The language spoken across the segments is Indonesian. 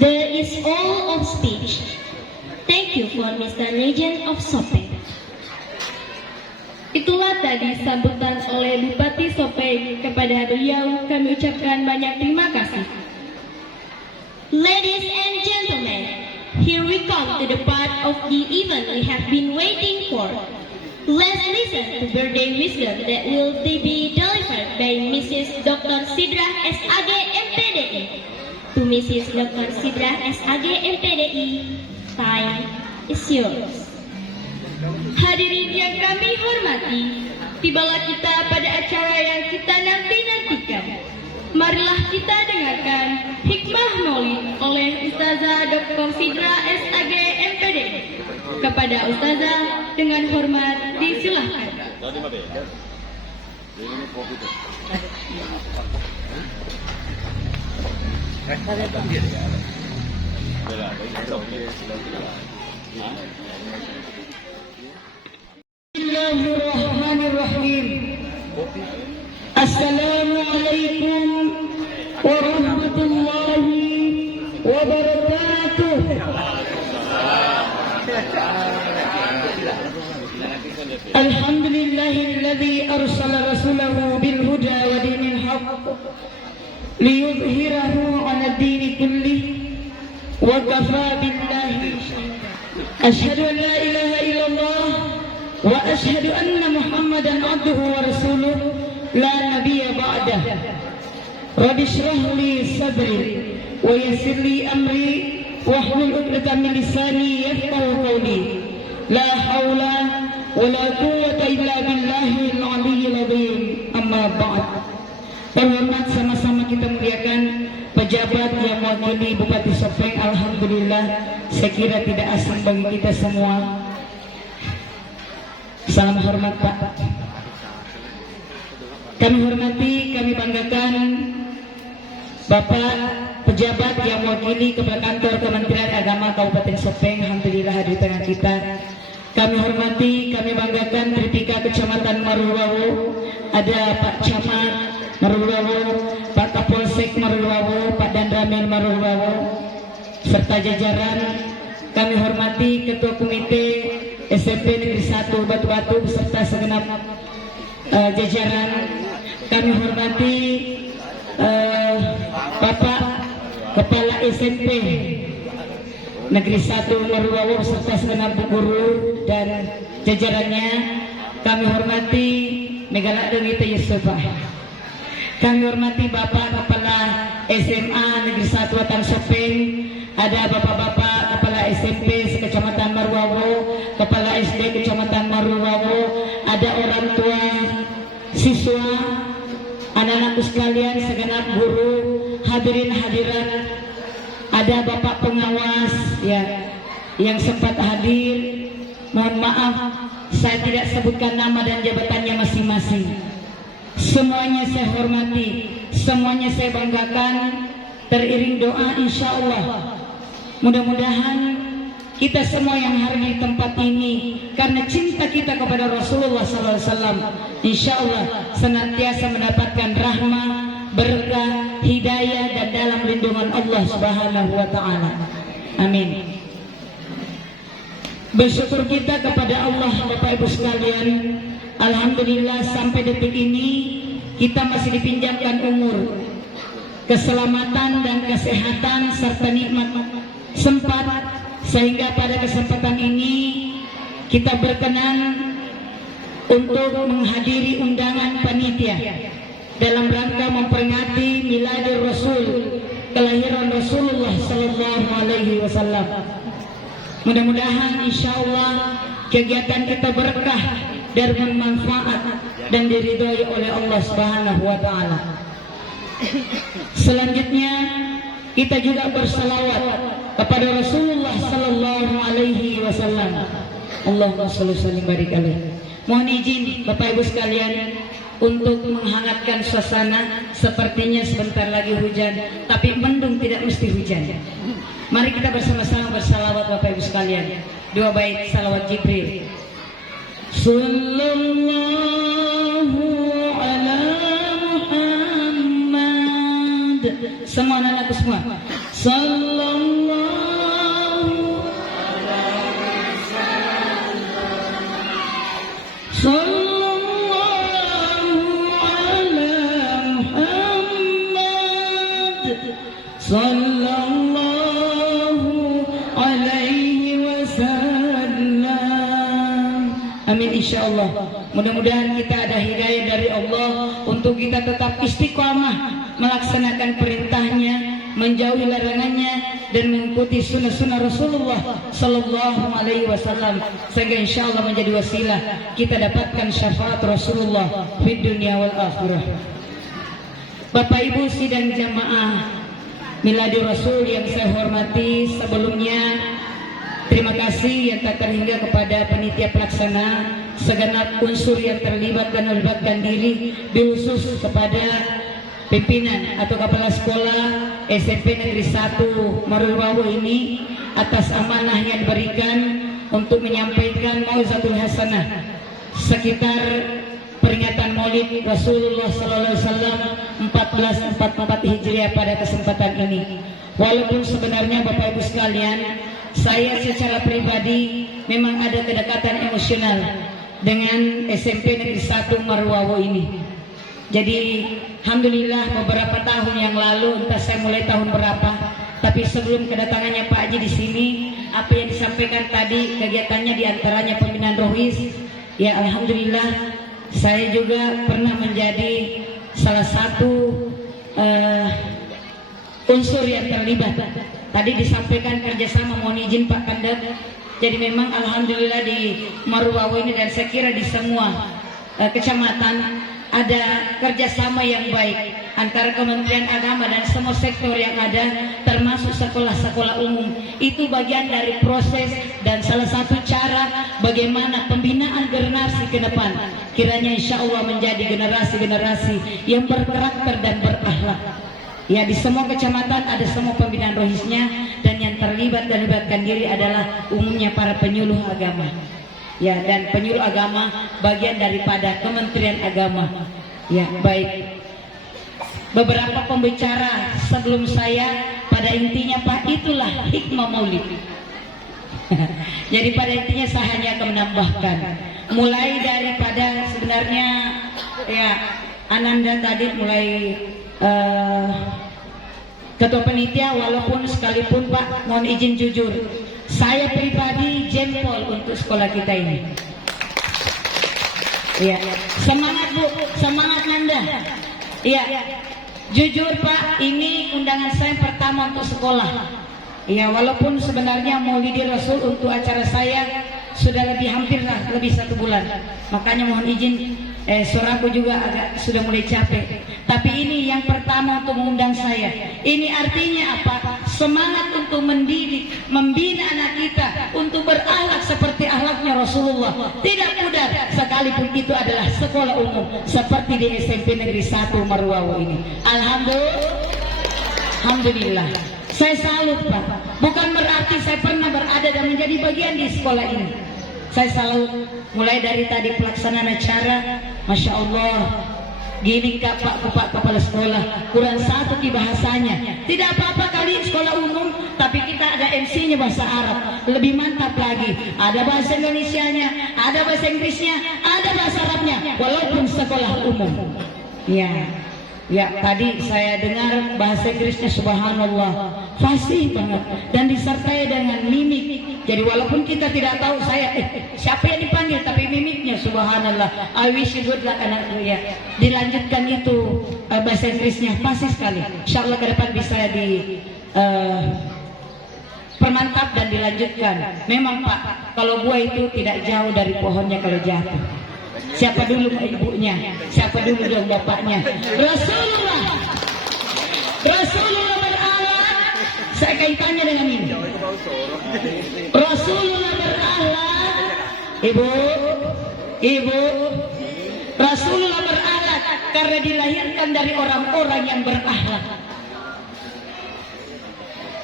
There is all of speech. Thank you for Mr. Legend of Sopeng. Itulah tadi sambutan oleh Bupati Sopeng. Kepada beliau kami ucapkan banyak terima kasih. Ladies and gentlemen, here we come to the part of the event we have been waiting for. Let's listen to birthday wisdom that will be delivered by Mrs. Dr. Sidra SAG MPDI. To Mrs. Dr. Sidra SAG MPDI, time is yours. Hadirin yang kami hormati, tibalah kita pada acara yang kita nanti-nantikan. Marilah kita dengarkan hikmah maulid oleh Ustazah Dr. Sidra SAG MPDI. Kepada Ustazah dengan hormat disilahkan. Bismillahirrahmanirrahim. Assalamualaikum warahmatullahi wabarakatuh. Alhamdulillahilladzi arsala rasulahu bil huda wa dinil haqq liyudhhirahu 'ala ad-dini kullih wa kafa billahi shahida. Asyhadu an la ilaha illallah wa asyhadu anna Muhammadan abduhu wa rasuluh la nabiyya ba'dah. Rabbi shrah li sadri wa yassir li amri wahlul 'uqdatam min lisani yafqahu qawli. La haula wa la quwwata illa billahil aliyyil azim. Amma ba'd. Terhormat, sama-sama kita muliakan pejabat yang mewakili Bupati Sopeng. Alhamdulillah, saya kira tidak asing bagi kita semua. Salam hormat Pak. Kami hormati, kami banggakan Bapak pejabat yang mewakili Kepala Kantor Kementerian Agama Kabupaten Sopeng. Alhamdulillah hadir di tengah kita. Kami hormati, kami banggakan Tripika Kecamatan Marulwawo, ada Pak Camat Marulwawo, Pak Kapolsek Marulwawo, Pak Dandramil Marulwawo, serta jajaran. Kami hormati Ketua Komite SMP Negeri 1 Batu-Batu beserta segenap jajaran. Kami hormati Bapak Kepala SMP Negeri 1 Marulwawo beserta segenap guru dan jajarannya. Kami hormati Megala Dengita Yusufah. Kami hormati Bapak Kepala SMA Negeri 1 Watan Sopeng, ada Bapak-Bapak Kepala SMP Kecamatan Marulwawo, Kepala SD Kecamatan Marulwawo, ada orang tua siswa, anak-anakku sekalian, segenap guru, hadirin hadirat, ada Bapak pengawas ya yang sempat hadir. Mohon maaf saya tidak sebutkan nama dan jabatannya masing-masing. Semuanya saya hormati, semuanya saya banggakan. Teriring doa insya Allah, mudah-mudahan kita semua yang hadir di tempat ini karena cinta kita kepada Rasulullah SAW, insya Allah senantiasa mendapatkan rahmah, berkah, hidayah dan dalam lindungan Allah Subhanahu wa Ta'ala. Amin. Bersyukur kita kepada Allah, Bapak Ibu sekalian. Alhamdulillah sampai detik ini kita masih dipinjamkan umur, keselamatan dan kesehatan serta nikmat sempat, sehingga pada kesempatan ini kita berkenan untuk menghadiri undangan panitia dalam rangka memperingati Miladur Rasul, kelahiran Rasulullah Sallallahu Alaihi Wasallam. Mudah-mudahan insya Allah kegiatan kita berkah dan bermanfaat dan diridhoi oleh Allah Subhanahu wa Ta'ala. Selanjutnya kita juga bersalawat kepada Rasulullah Sallallahu Alaihi Wasallam. Allahumma sholli wa barik alaihi. Mohon izin Bapak Ibu sekalian untuk menghangatkan suasana. Sepertinya sebentar lagi hujan, tapi mendung tidak mesti hujan. Mari kita bersama-sama bersalawat Bapak Ibu sekalian. Dua bait salawat Jibril. Sallallahu ala Muhammad. Semua anak-anakku semua. Sallallahu insya Allah. Mudah-mudahan kita ada hidayah dari Allah untuk kita tetap istiqamah melaksanakan perintahnya, menjauhi larangannya, dan mengikuti sunnah-sunnah Rasulullah Sallallahu Alaihi Wasallam, sehingga insya Allah menjadi wasilah kita dapatkan syafaat Rasulullah di dunia wal akhirah. Bapak Ibu sidang jamaah Miladi Rasul yang saya hormati, sebelumnya terima kasih yang tak terhingga kepada panitia pelaksana, segenap unsur yang terlibat dan melibatkan diri, khusus kepada pimpinan atau kepala sekolah SMP Negeri 1 Marulwawo ini atas amanah yang diberikan untuk menyampaikan mau'izatul hasanah sekitar peringatan Maulid Rasulullah sallallahu alaihi wasallam 1444 Hijriah pada kesempatan ini. Walaupun sebenarnya Bapak Ibu sekalian, saya secara pribadi memang ada kedekatan emosional dengan SMP Negeri 1 Marulwawo ini. Jadi alhamdulillah beberapa tahun yang lalu, entah saya mulai tahun berapa, tapi sebelum kedatangannya Pak Haji di sini, apa yang disampaikan tadi kegiatannya diantaranya pembinaan rohis, ya alhamdulillah saya juga pernah menjadi salah satu unsur yang terlibat. Tadi disampaikan kerjasama, mohon izin Pak Kandat. Jadi memang alhamdulillah di Marulwawo ini dan saya kira di semua kecamatan ada kerjasama yang baik antara Kementerian Agama dan semua sektor yang ada, termasuk sekolah-sekolah umum. Itu bagian dari proses dan salah satu cara bagaimana pembinaan generasi ke depan. Kiranya insya Allah menjadi generasi-generasi yang berkarakter dan berakhlak. Ya, di semua kecamatan ada semua pembinaan rohisnya, dan yang terlibat dan melibatkan diri adalah umumnya para penyuluh agama. Ya, dan penyuluh agama bagian daripada Kementerian Agama. Ya, baik. Beberapa pembicara sebelum saya pada intinya Pak, itulah hikmah Maulid. Jadi pada intinya saya hanya akan menambahkan, mulai daripada sebenarnya ya Ananda tadi mulai ketua panitia, walaupun sekalipun Pak mohon izin jujur, saya pribadi jempol untuk sekolah kita ini. Iya, semangat Bu, semangat Nanda. Iya, jujur Pak, ini undangan saya pertama untuk sekolah. Iya, walaupun sebenarnya Maulidi Rasul untuk acara saya sudah hampir 1 bulan. Makanya mohon izin, suaraku juga agak sudah mulai capek. Tapi ini yang pertama untuk mengundang saya. Ini artinya apa? Semangat untuk mendidik, membina anak kita untuk berakhlak seperti akhlaknya Rasulullah. Tidak mudah, sekalipun itu adalah sekolah umum seperti di SMP Negeri 1 Marulwawo ini. Alhamdulillah. Saya salut Pak. Bukan berarti saya pernah berada dan menjadi bagian di sekolah ini. Saya salut mulai dari tadi pelaksanaan acara, Masya Allah. Gini Pak Kepala Sekolah, kurang satu di bahasanya. Tidak apa-apa kali sekolah umum, tapi kita ada MC-nya bahasa Arab, lebih mantap lagi. Ada bahasa Indonesianya, ada bahasa Inggrisnya, ada bahasa Arabnya, walaupun sekolah umum. Ya, tadi saya dengar bahasa Inggrisnya subhanallah, fasih banget dan disertai dengan mimik. Jadi walaupun kita tidak tahu siapa yang dipanggil, tapi mimiknya subhanallah. I wish you good luck anakku ya. Dilanjutkan itu bahasa Inggrisnya fasih sekali. Insyaallah ke depan bisa permantap dan dilanjutkan. Memang Pak, kalau buah itu tidak jauh dari pohonnya kalau jatuh. Siapa dulu ibunya? Siapa dulu dong bapaknya? Rasulullah berakhlak. Saya kaitannya dengan ini. Rasulullah berakhlak. Ibu, Rasulullah berakhlak karena dilahirkan dari orang-orang yang berakhlak.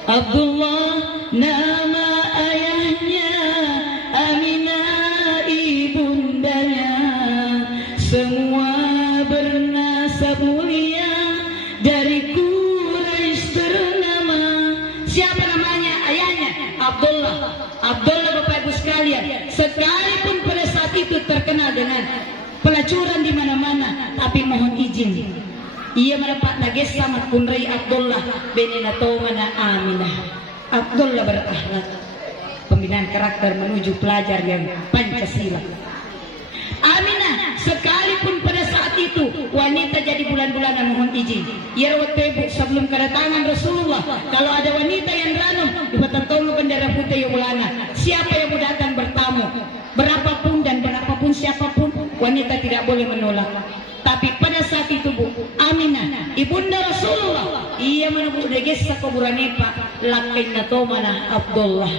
Abdullah nama ayahnya, Aminah ibundanya, semua bernasab mulia, dari Quraisy ternama. Siapa namanya ayahnya? Abdullah Bapak Ibu sekalian. Sekalipun pada saat itu terkenal dengan pelacuran di mana-mana, tapi mohon izin, ia mendapat nages sama kunrai Abdullah bin Natomana Aminah. Abdullah berakhlak, pembinaan karakter menuju pelajar yang Pancasila. wanita jadi bulan-bulanan, mohon izin. Ya rawat sebelum kedatangan Rasulullah, kalau ada wanita yang ranum, dibatatolo bendera putih bulana. Siapa yang mau datang bertamu, berapapun dan berapapun siapapun, wanita tidak boleh menolak. Tapi pada saat itu Bu, Aminah, ibunda Rasulullah, ia menunggu degesa kuburannya lakin natomana Abdullah.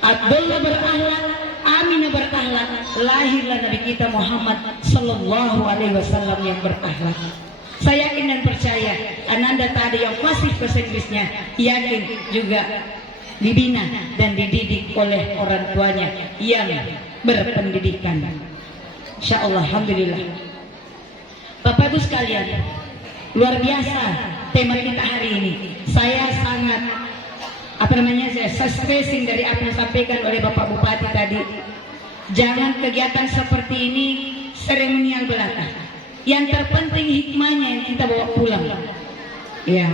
Abdullah berakhlak, Aminah berakhlak, lahirlah Nabi kita Muhammad Sallallahu Alaihi Wasallam yang berakhlak. Saya yakin dan percaya, ananda tadi yang fasih bahasa Inggrisnya, yakin juga dibina dan dididik oleh orang tuanya yang berpendidikan. Insya Allah, alhamdulillah. Bapak Ibu sekalian, luar biasa tema kita hari ini. Saya sangat saya stressing dari apa yang disampaikan oleh Bapak Bupati tadi. Jangan kegiatan seperti ini seremonial belaka. Yang terpenting hikmahnya yang kita bawa pulang. Ya,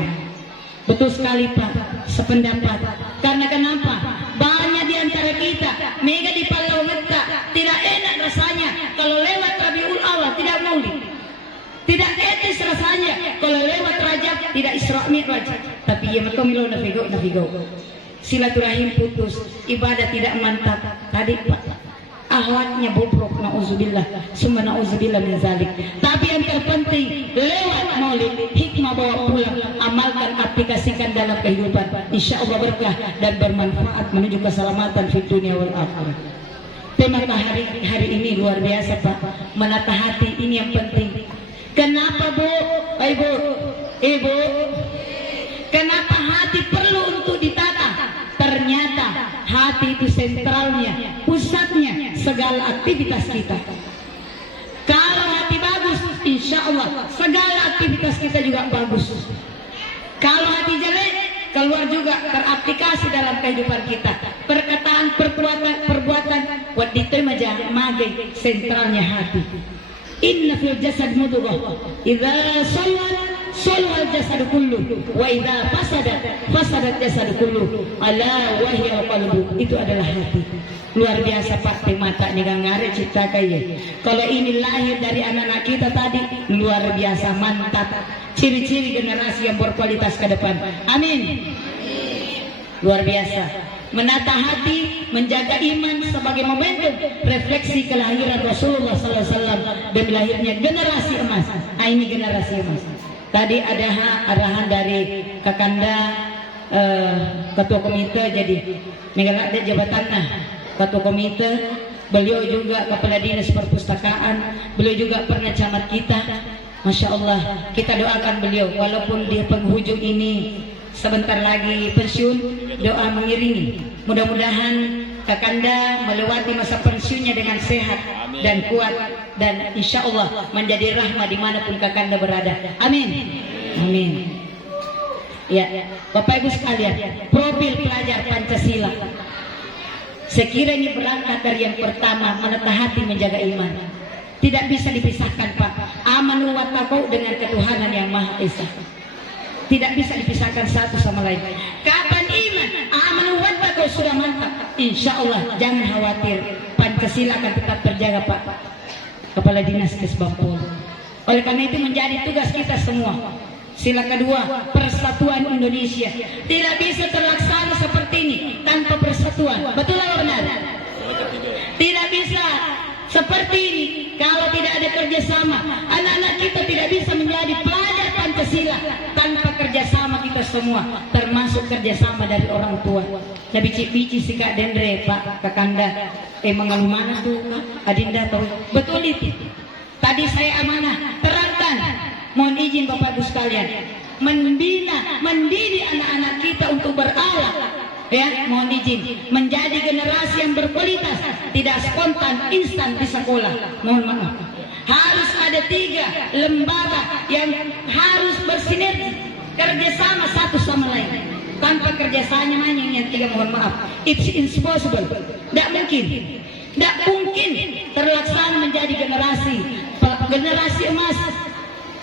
betul sekali Pak, sependapat. Karena kenapa? Banyak di antara kita mega di Palau Ngeta tidak enak rasanya kalau lewat Rabiul Awal tidak maulid. Tidak etis rasanya kalau lewat Rajab tidak Isra Mi'raj. Tapi ya matomilo nafigo. Silaturahim putus, ibadah tidak mantap. Tadi Pak, akhlaknya bobrok, nauzubillah, summa nauzubillah min zalik. Tapi yang terpenting lewat maulid, hikmah bawa pulang, amalkan, aplikasikan dalam kehidupan. Insya Allah berkah dan bermanfaat menuju keselamatan di dunia wal akhirah. Tema hari ini luar biasa Pak, menata hati ini yang penting. Kenapa Bu? Ibu, kenapa hati perlu untuk ditata? Ternyata hati itu sentralnya, pusatnya segala aktivitas kita. Kalau hati bagus, insya Allah segala aktivitas kita juga bagus. Kalau hati jelek, keluar juga teraplikasi dalam kehidupan kita. Perkataan, perbuatan, wadite magai sentralnya hati. Inna fil jasad mudghah idza sallat jasad kullu wa idza fasadat jasad kullu ala wa hiya qalbu. Itu adalah hati. Luar biasa Pak, mata nih ngare cipta kaya. Kalau ini lahir dari anak-anak kita tadi, luar biasa, mantap. Ciri-ciri generasi yang berkualitas ke depan. Amin. Luar biasa. Menata hati, menjaga iman sebagai momentum refleksi kelahiran Rasulullah SAW dan lahirnya generasi emas. Ini generasi emas. Tadi ada arahan dari Kakanda Ketua Komite, jadi Megalak jabatan Ketua Komite. Beliau juga Kepala Dinas Perpustakaan. Beliau juga pernah camat kita. Masya Allah, kita doakan beliau walaupun dia penghujung ini sebentar lagi pensiun, doa mengiringi. Mudah-mudahan Kakanda melewati masa pensiunnya dengan sehat dan kuat, dan insya Allah menjadi rahmah dimanapun Kakanda berada. Amin. Amin. Ya, Bapak Ibu sekalian, profil pelajar Pancasila. Sekiranya berangkat dari yang pertama, menata hati, menjaga iman. Tidak bisa dipisahkan Pak. Amanu wa taqau dengan ketuhanan yang Maha Esa. Tidak bisa dipisahkan satu sama lain. Kapan iman, amanu wa taqau sudah mantap, insya Allah jangan khawatir, Pancasila akan tetap terjaga Pak Kepala Dinas Kesbangpol. Oleh karena itu menjadi tugas kita semua. Sila kedua, persatuan Indonesia. Tidak bisa terlaksana seperti ini tanpa persatuan. Betul atau benar? Tidak bisa seperti ini kalau tidak ada kerjasama. Anak-anak kita tidak bisa menjadi pelajar Pancasila tanpa kerjasama kita semua, termasuk kerjasama dari orang tua. Nah bici si Kak Dendre Pak Kakanda, mengalu mana tuh Kak Adinda tahu betul itu. Tadi saya amanah terangkan, mohon izin Bapak Ibu sekalian, mendidik anak-anak kita untuk berakhlak. Ya, mohon izin, menjadi generasi yang berkualitas, tidak spontan, instan di sekolah. Mohon maaf. Harus ada 3 lembaga yang harus bersinergi, kerjasama satu sama lain. Tanpa kerjasama yang 3, mohon maaf, it's impossible. Tidak mungkin terlaksana menjadi generasi emas.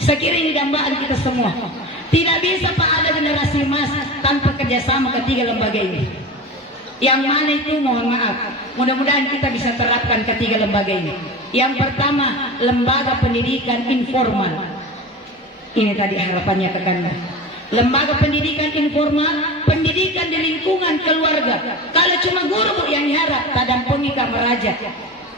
Sekiranya dambaan kita semua. Tidak bisa Pak ada generasi emas tanpa kerjasama ketiga lembaga ini. Yang mana itu mohon maaf, mudah-mudahan kita bisa terapkan ketiga lembaga ini. Yang pertama, lembaga pendidikan informal. Ini tadi harapannya ke Kanda. Lembaga pendidikan informal, pendidikan di lingkungan keluarga. Kalau cuma guru yang diharap, tadampungi Kak meraja.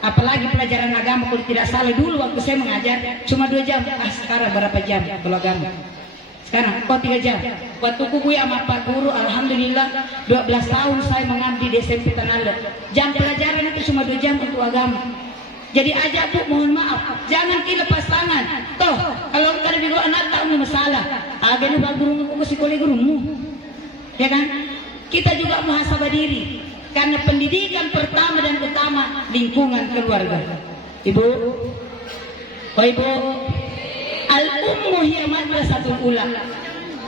Apalagi pelajaran agama, kalau tidak salah dulu waktu saya mengajar cuma 2 jam. Sekarang berapa jam kalau agama? Sekarang 3 jam. Waktu kuku sama Pak Guru, alhamdulillah 12 tahun saya mengabdi di SMP Tanah. Jam pelajaran itu cuma 2 jam untuk agama. Jadi ajak Bu, mohon maaf, jangan kita lepas tangan. Toh, kalau kada bigo anak tak ada masalah. Agak Pak Guru aku kasih kolej gurumu. Ya kan? Kita juga muhasabah diri. Karena pendidikan pertama dan utama lingkungan keluarga. Ibu, oh Ibu, al-ummu hiya madrasatul ula.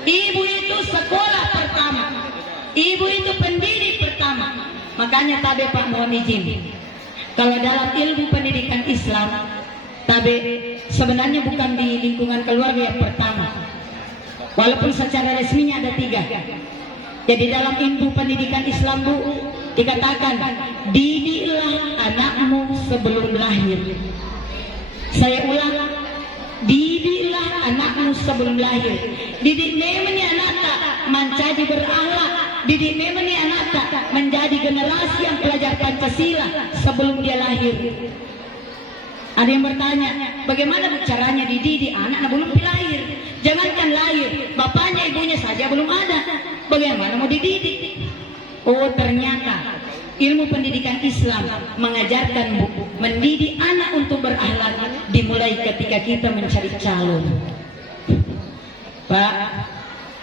Ibu itu sekolah pertama. Ibu itu pendidik pertama. Makanya tabe Pak mohon izin. Kalau dalam ilmu pendidikan Islam, tabe sebenarnya bukan di lingkungan keluarga yang pertama. Walaupun secara resminya ada 3. Jadi dalam ilmu pendidikan Islam Bu, dikatakan didiklah anakmu sebelum lahir. Saya ulang, didiklah anakmu sebelum lahir. Didik memang anak menjadi berakhlak. Didik memang anak menjadi generasi yang belajar Pancasila sebelum dia lahir. Ada yang bertanya, bagaimana caranya dididik anak belum lahir? Jangankan lahir, bapaknya ibunya saja belum ada. Bagaimana mau dididik? Oh ternyata ilmu pendidikan Islam mengajarkan Bu, mendidik anak untuk berakhlak dimulai ketika kita mencari calon. Pak,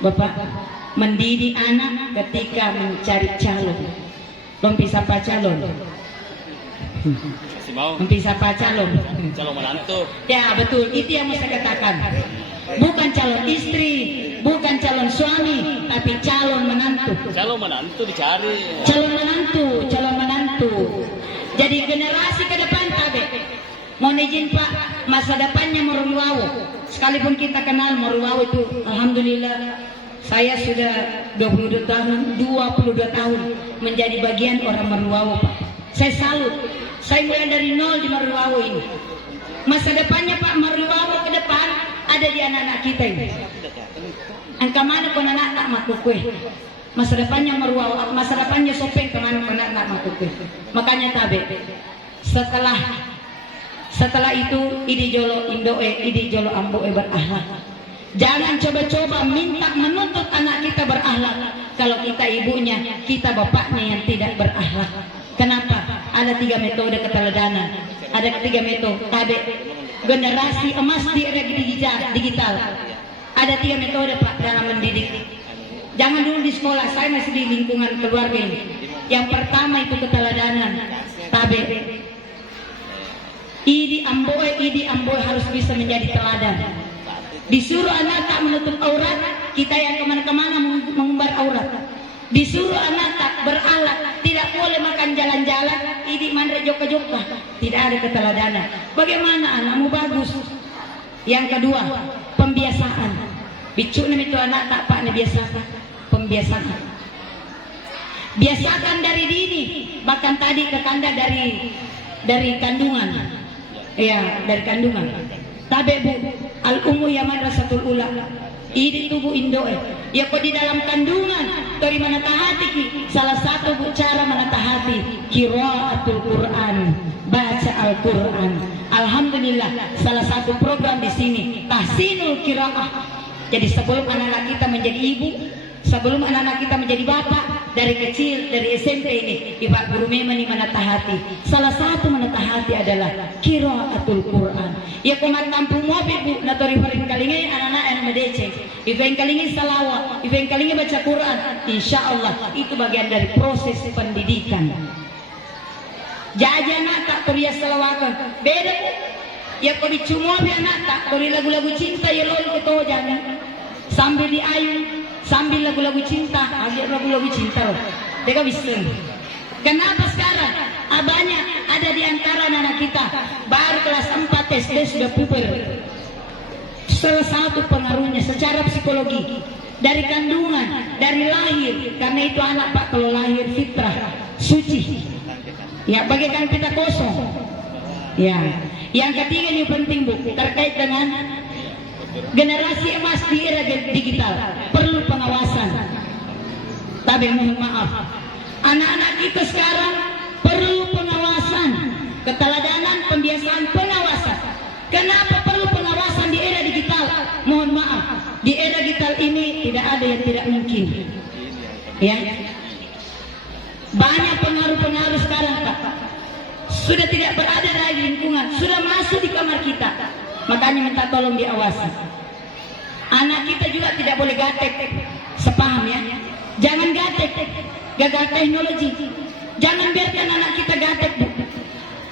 Bapak, mendidik anak ketika mencari calon. Lompi siapa calon? Lompi siapa calon? Calon menantu. Ya betul, itu yang saya katakan. Bukan calon istri, bukan calon suami, tapi calon menantu. Calon menantu dicari. Calon menantu, calon menantu. Jadi generasi ke depan tabe. Mohon izin Pak, masa depannya Moruluawu. Sekalipun kita kenal Moruluawu itu, alhamdulillah saya sudah 22 tahun menjadi bagian orang Moruluawu Pak. Saya salut. Saya mulai dari nol di Moruluawu ini. Masa depannya Pak Moruluawu ke depan ada di anak-anak kita ini. Angka mana pun anak tak maku kue. Masa depannya Moruluawu, masa depannya Sopeng kemana pun anak tak maku kue. Makanya tabe. Setelah itu idi jolo indoe, idi jolo amboe berakhlak. Jangan coba-coba minta menuntut anak kita berakhlak kalau kita ibunya, kita bapaknya yang tidak berakhlak. Kenapa? Ada 3 metode keteladanan. Ada 3 metode. Tabe generasi emas di era digital. Ada 3 metode Pak dalam mendidik. Jangan dulu di sekolah, saya masih di lingkungan keluarga ini. Yang pertama itu keteladanan. Tabe idi amboy harus bisa menjadi teladan. Disuruh anak tak menutup aurat, kita yang kemana-kemana mengumbar aurat. Disuruh anak tak berakhlak, tidak boleh makan jalan-jalan, idi mandre joka-joka, tidak ada keteladanan. Bagaimana anakmu bagus? Yang kedua, pembiasaan. Bicuknya itu anak tak pak biasakan, pembiasaan. Biasakan dari dini, bahkan tadi ke Kanda dari kandungan. Ya, dari kandungan. Tabe Bu, al-ummu ya madrasatul ula. Idi tubuh indoe. Ya kok di dalam kandungan, dari mana tahati salah satu Bu cara menatahati qiraatul Quran, baca Al-Quran. Alhamdulillah, salah satu program di sini tahsinul qiraah. Jadi sebelum anak-anak kita menjadi ibu, sebelum anak-anak kita menjadi bapak, dari kecil, dari SMP ini, Ibu Guru memang menatahati. Salah satu menatahati adalah qiraatul Quran. Ya komat kampung mobil Bu, natori farin kalingi anak-anak yang medece. Ibu yang kalingi salawat, ibu yang kalingi baca Quran. Insya Allah itu bagian dari proses pendidikan. Jaja anak tak tori salawatan. Beda Bu. Ya kau dicumobi anak tak tori lagu-lagu cinta ya lol keto jangan. Sambil diayun. Sambil lagu-lagu cinta, ada lagu-lagu cinta loh. Mereka bisa. Kenapa sekarang? Banyak ada di antara anak kita baru kelas 4 SD sudah puber. Salah satu pengaruhnya secara psikologi dari kandungan, dari lahir. Karena itu anak Pak kalau lahir fitrah, suci. Ya bagaikan kita kosong. Ya. Yang ketiga ini penting Bu, terkait dengan Generasi emas di era digital perlu pengawasan. Tapi mohon maaf, anak-anak kita sekarang perlu pengawasan, keteladanan, pembiasaan, pengawasan. Kenapa perlu pengawasan di era digital? Mohon maaf, di era digital ini tidak ada yang tidak mungkin. Ya, banyak pengaruh-pengaruh sekarang, Pak. Sudah tidak berada lagi di lingkungan, sudah masuk di kamar kita. Makanya minta tolong diawasi. Anak kita juga tidak boleh gatek, sepaham ya. Jangan gatek, gagal teknologi. Jangan biarkan anak kita gatek, Bu.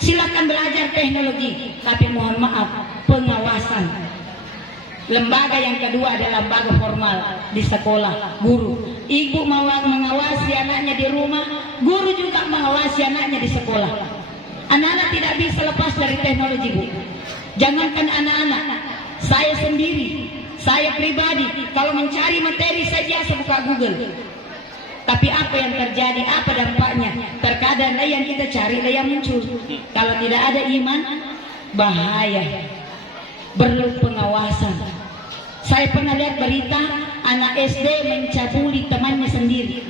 Silakan belajar teknologi, tapi mohon maaf, pengawasan. Lembaga yang kedua adalah lembaga formal di sekolah, guru. Ibu mau mengawasi anaknya di rumah, guru juga mengawasi anaknya di sekolah. Anak-anak tidak bisa lepas dari teknologi, Bu. Jangankan anak-anak, saya sendiri, saya pribadi, kalau mencari materi saya biasa buka Google. Tapi apa yang terjadi, apa dampaknya? Terkadang yang kita cari yang muncul. Kalau tidak ada iman, bahaya. Perlu pengawasan. Saya pernah lihat berita anak SD mencabuli temannya sendiri.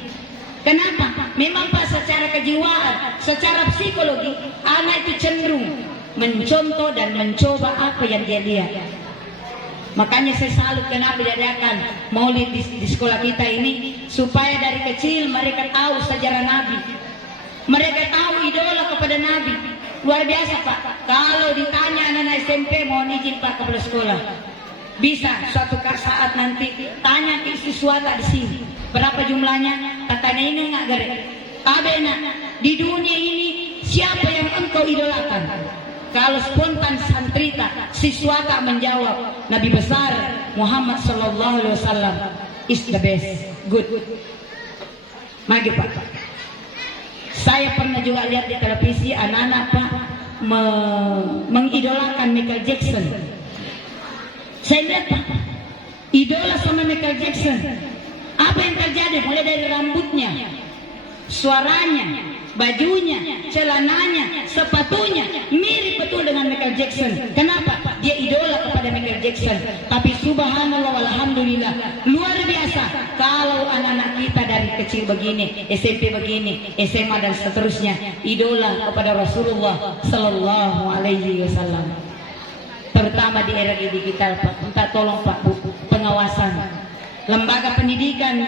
Kenapa? Memang Pak, secara kejiwaan, secara psikologi, anak itu cenderung mencontoh dan mencoba apa yang dia lihat. Makanya saya salut kenapa diadakan maulid di sekolah kita ini, supaya dari kecil mereka tahu sejarah Nabi, mereka tahu idola kepada Nabi. Luar biasa, Pak. Kalau ditanya anak-anak SMP, mohon izin Pak kepada sekolah, bisa suatu saat nanti tanya ke siswa di sini berapa jumlahnya, katanya ini nggak gere. Kabena di dunia ini siapa yang engkau idolakan? Kalau spontan santrita, siswa tak menjawab, Nabi besar Muhammad sallallahu alaihi wasallam is the best, good. Mari Pak. Saya pernah juga lihat di televisi anak-anak Pak mengidolakan Michael Jackson. Saya lihat Pak, idola sama Michael Jackson. Apa yang terjadi? Mulai dari rambutnya, suaranya, bajunya, celananya, sepatunya mirip betul dengan Michael Jackson. Kenapa? Dia idola kepada Michael Jackson. Tapi subhanallah walhamdulillah, luar biasa kalau anak-anak kita dari kecil begini, SMP begini, SMA dan seterusnya, idola kepada Rasulullah sallallahu alaihi wasallam. Terutama di era digital, Pak. Minta tolong Pak, Bu, pengawasan. Lembaga pendidikan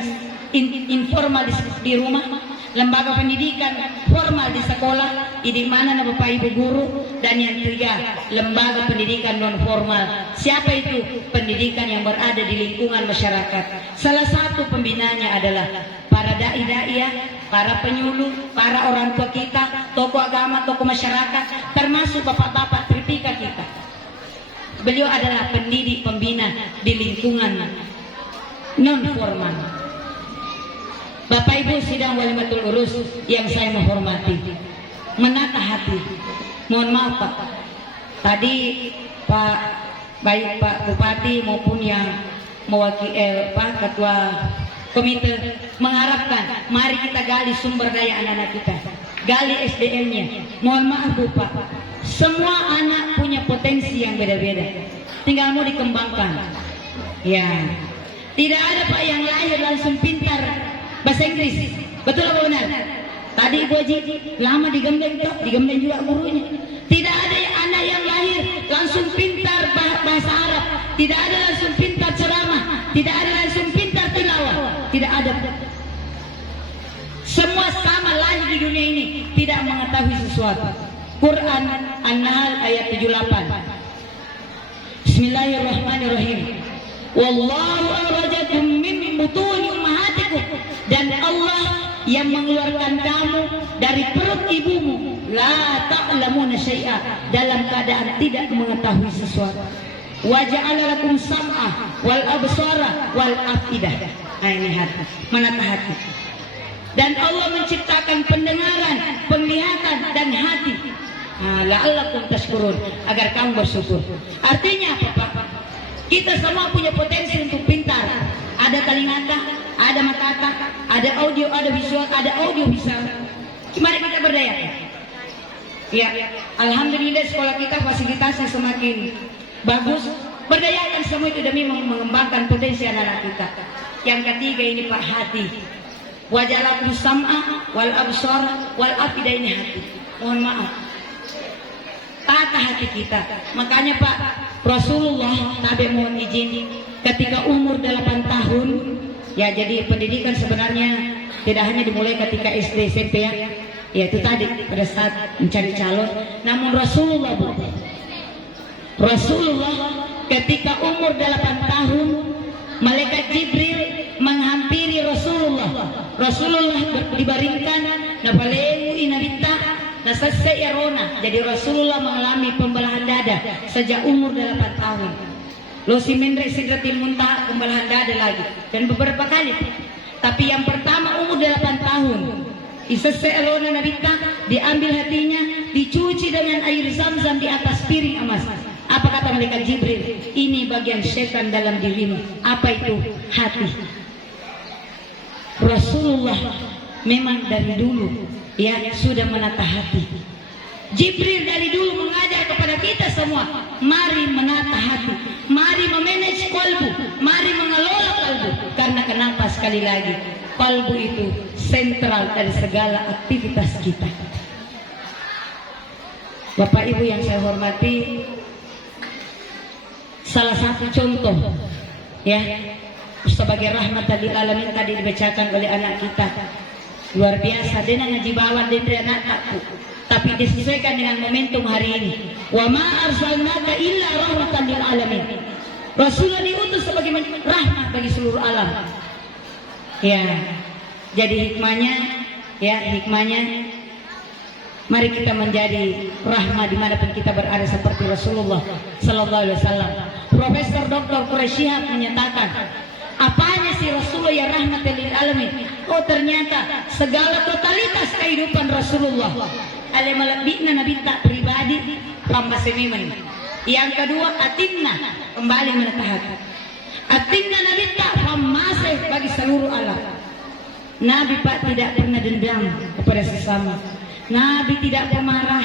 informal di rumah, lembaga pendidikan formal di sekolah, di mana Bapak Ibu guru, dan yang ketiga lembaga pendidikan non formal. Siapa itu? Pendidikan yang berada di lingkungan masyarakat. Salah satu pembinanya adalah para dai-dai, para penyuluh, para orang tua kita, tokoh agama, tokoh masyarakat, termasuk bapak-bapak tripika kita. Beliau adalah pendidik pembina di lingkungan non formal. Bapak Ibu sidang walimatul urus yang saya menghormati, menata hati. Mohon maaf Pak, tadi baik Pak Bupati maupun yang mewakili Pak Ketua Komite mengharapkan mari kita gali sumber daya anak-anak kita, gali SDM-nya. Mohon maaf Bu Pak, semua anak punya potensi yang beda-beda, tinggal mau dikembangkan. Ya, tidak ada Pak yang lahir langsung pintar bahasa Inggris, betul apa benar? Tadi Ibu Haji lama digembleng juga gurunya. Tidak ada anak yang lahir langsung pintar bahasa Arab, tidak ada langsung pintar ceramah, tidak ada langsung pintar tilawah, tidak ada. Semua sama lahir di dunia ini tidak mengetahui sesuatu. Quran An-Nahl ayat 78. Bismillahirrahmanirrahim. Wallahu akhrajakum min butuni ummahatikum, dan Allah yang mengeluarkan kamu dari perut ibumu, la ta'lamuna syai'a, dalam keadaan tidak mengetahui sesuatu. Wa ja'ala lakum sam'a wal absara wal afidah. Nah, ini hati, menata hati. Dan Allah menciptakan pendengaran, penglihatan dan hati. La'allakum tashkurun, agar kamu bersyukur. Artinya apa Pak? Kita semua punya potensi untuk pintar. Ada telinga, ada mata, ada audio, ada visual, ada audio bisa. Mari kita berdaya. Ya, alhamdulillah sekolah kita fasilitasnya semakin bagus. Berdayakan semua itu demi mengembangkan potensi anak-anak kita. Yang ketiga ini Pak, hati. Wajalakum sam'a wal absar wal afida, ini hati. Mohon maaf, tata hati kita. Makanya Pak, Rasulullah, Nabi mohon izin, ketika umur 8 tahun, ya jadi pendidikan sebenarnya tidak hanya dimulai ketika SD SMP ya itu tadi pada saat mencari calon. Namun Rasulullah ketika umur 8 tahun, malaikat Jibril menghampiri Rasulullah. Rasulullah dibaringkan nafalemu inabita nasassa irona. Jadi Rasulullah mengalami pembelahan dada sejak umur 8 tahun. Lo simendre sidratil muntaha, pembelahan dada lagi, dan beberapa kali. Tapi yang pertama umur 8 tahun, isassa irona nabita, diambil hatinya, dicuci dengan air zam-zam di atas piring emas. Apa kata malaikat Jibril? Ini bagian setan dalam dirimu. Apa itu? Hati. Rasulullah memang dari dulu ya sudah menata hati. Jibril dari dulu mengajar kepada kita semua, mari menata hati, mari memanage kalbu, mari mengelola kalbu. Karena kenapa? Sekali lagi, kalbu itu sentral dari segala aktivitas kita. Bapak Ibu yang saya hormati, salah satu contoh ya sebagai rahmatan lil alamin tadi dibacakan oleh anak kita, luar biasa. Dia ngaji bawah dari anak takku, tapi disesuaikan dengan momentum hari ini. Wa ma arsalnaka illa rahmatan lil alamin. Rasulullah diutus sebagai rahmat bagi seluruh alam. Ya, jadi hikmahnya mari kita menjadi rahmat dimanapun kita berada seperti Rasulullah Sallallahu Alaihi Wasallam. Profesor Dr. Quraish Shihab menyatakan, apanya si Rasulullah ya rahmatan lil alamin? Oh ternyata segala totalitas kehidupan Rasulullah. Alamalabina nabi tak pribadi pambasemiman. Yang kedua atimna, kembali menata hati. Atimna nabi tak pamasih bagi seluruh alam. Nabi Pak tidak pernah dendam kepada sesama. Nabi tidak pemarah.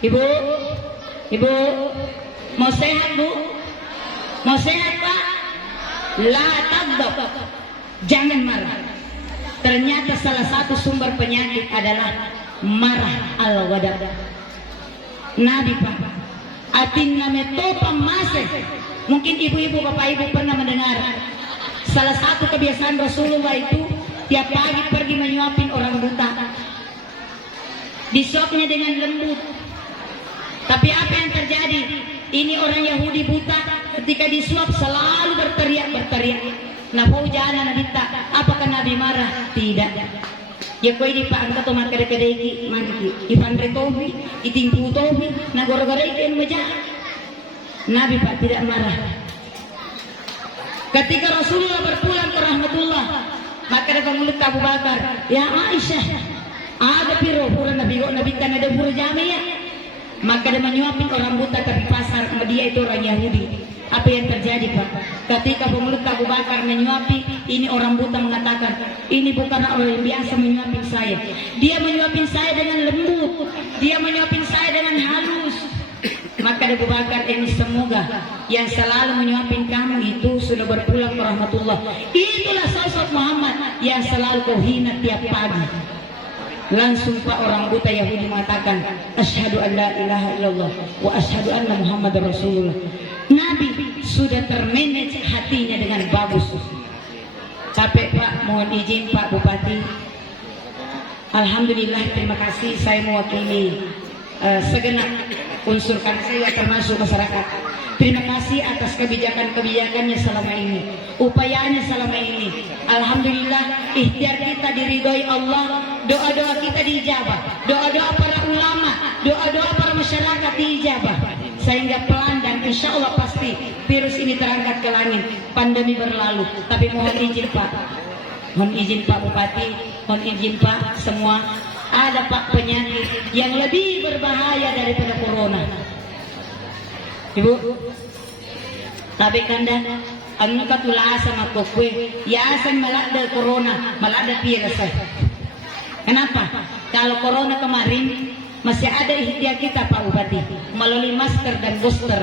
Ibu mau sehat Bu? Mau sehat Pak? La taghdab, jangan marah. Ternyata salah satu sumber penyakit adalah marah, al-ghadab. Nabi Pak, atin nametopa masih. Mungkin ibu-ibu, bapak ibu pernah mendengar salah satu kebiasaan Rasulullah itu tiap pagi pergi menyuapin orang buta. Disuapnya dengan lembut. Tapi apa yang terjadi? Ini orang Yahudi buta, ketika disuap selalu berteriak. Nah, jana Nabi tak. Apakah Nabi marah? Tidak. Ya kau ini Pak angkat tu makan kedai mangki, ipandre tobi, itingku tobi, nah gara-gara ikan majah. Nabi Pak tidak marah. Ketika Rasulullah berpulang ke rahmatullah, maka datang mulut Abu Bakar, ya Aisyah, ada piro pura Nabi kan ada pura jame ya. Maka dia menyuapin orang buta tapi pasar, dia itu orang Yahudi. Apa yang terjadi Pak? Ketika pemulut Abu Bakar menyuapi, ini orang buta mengatakan, ini bukan orang yang biasa menyuapin saya. Dia menyuapin saya dengan lembut, dia menyuapin saya dengan halus. Maka Abu Bakar ini semoga yang selalu menyuapin kamu itu sudah berpulang ke rahmatullah. Itulah sosok Muhammad yang selalu kau hina tiap pagi. Langsung Pak orang buta Yahudi mengatakan, asyhadu an la ilaha illallah wa asyhadu anna Muhammadar Rasulullah. Nabi sudah termanage hatinya dengan bagus. Capek Pak, mohon izin Pak Bupati. Alhamdulillah, terima kasih saya mewakili segenap unsur karena saya termasuk masyarakat. Terima kasih atas kebijakan-kebijakannya selama ini, upayanya selama ini. Alhamdulillah, ikhtiar kita diridhoi Allah, doa-doa kita diijabah, doa-doa para ulama, doa-doa para masyarakat diijabah. Sehingga pelan dan insya Allah pasti virus ini terangkat ke langit, pandemi berlalu. Tapi mohon izin Pak Bupati, mohon izin Pak semua, ada Pak penyakit yang lebih berbahaya daripada corona. Ibu, tapi kanda, ang katula sama kokwe, yasan malada corona, malada virus. Kenapa? Kalau corona kemarin masih ada ikhtiar kita Pak Bupati melalui masker dan booster.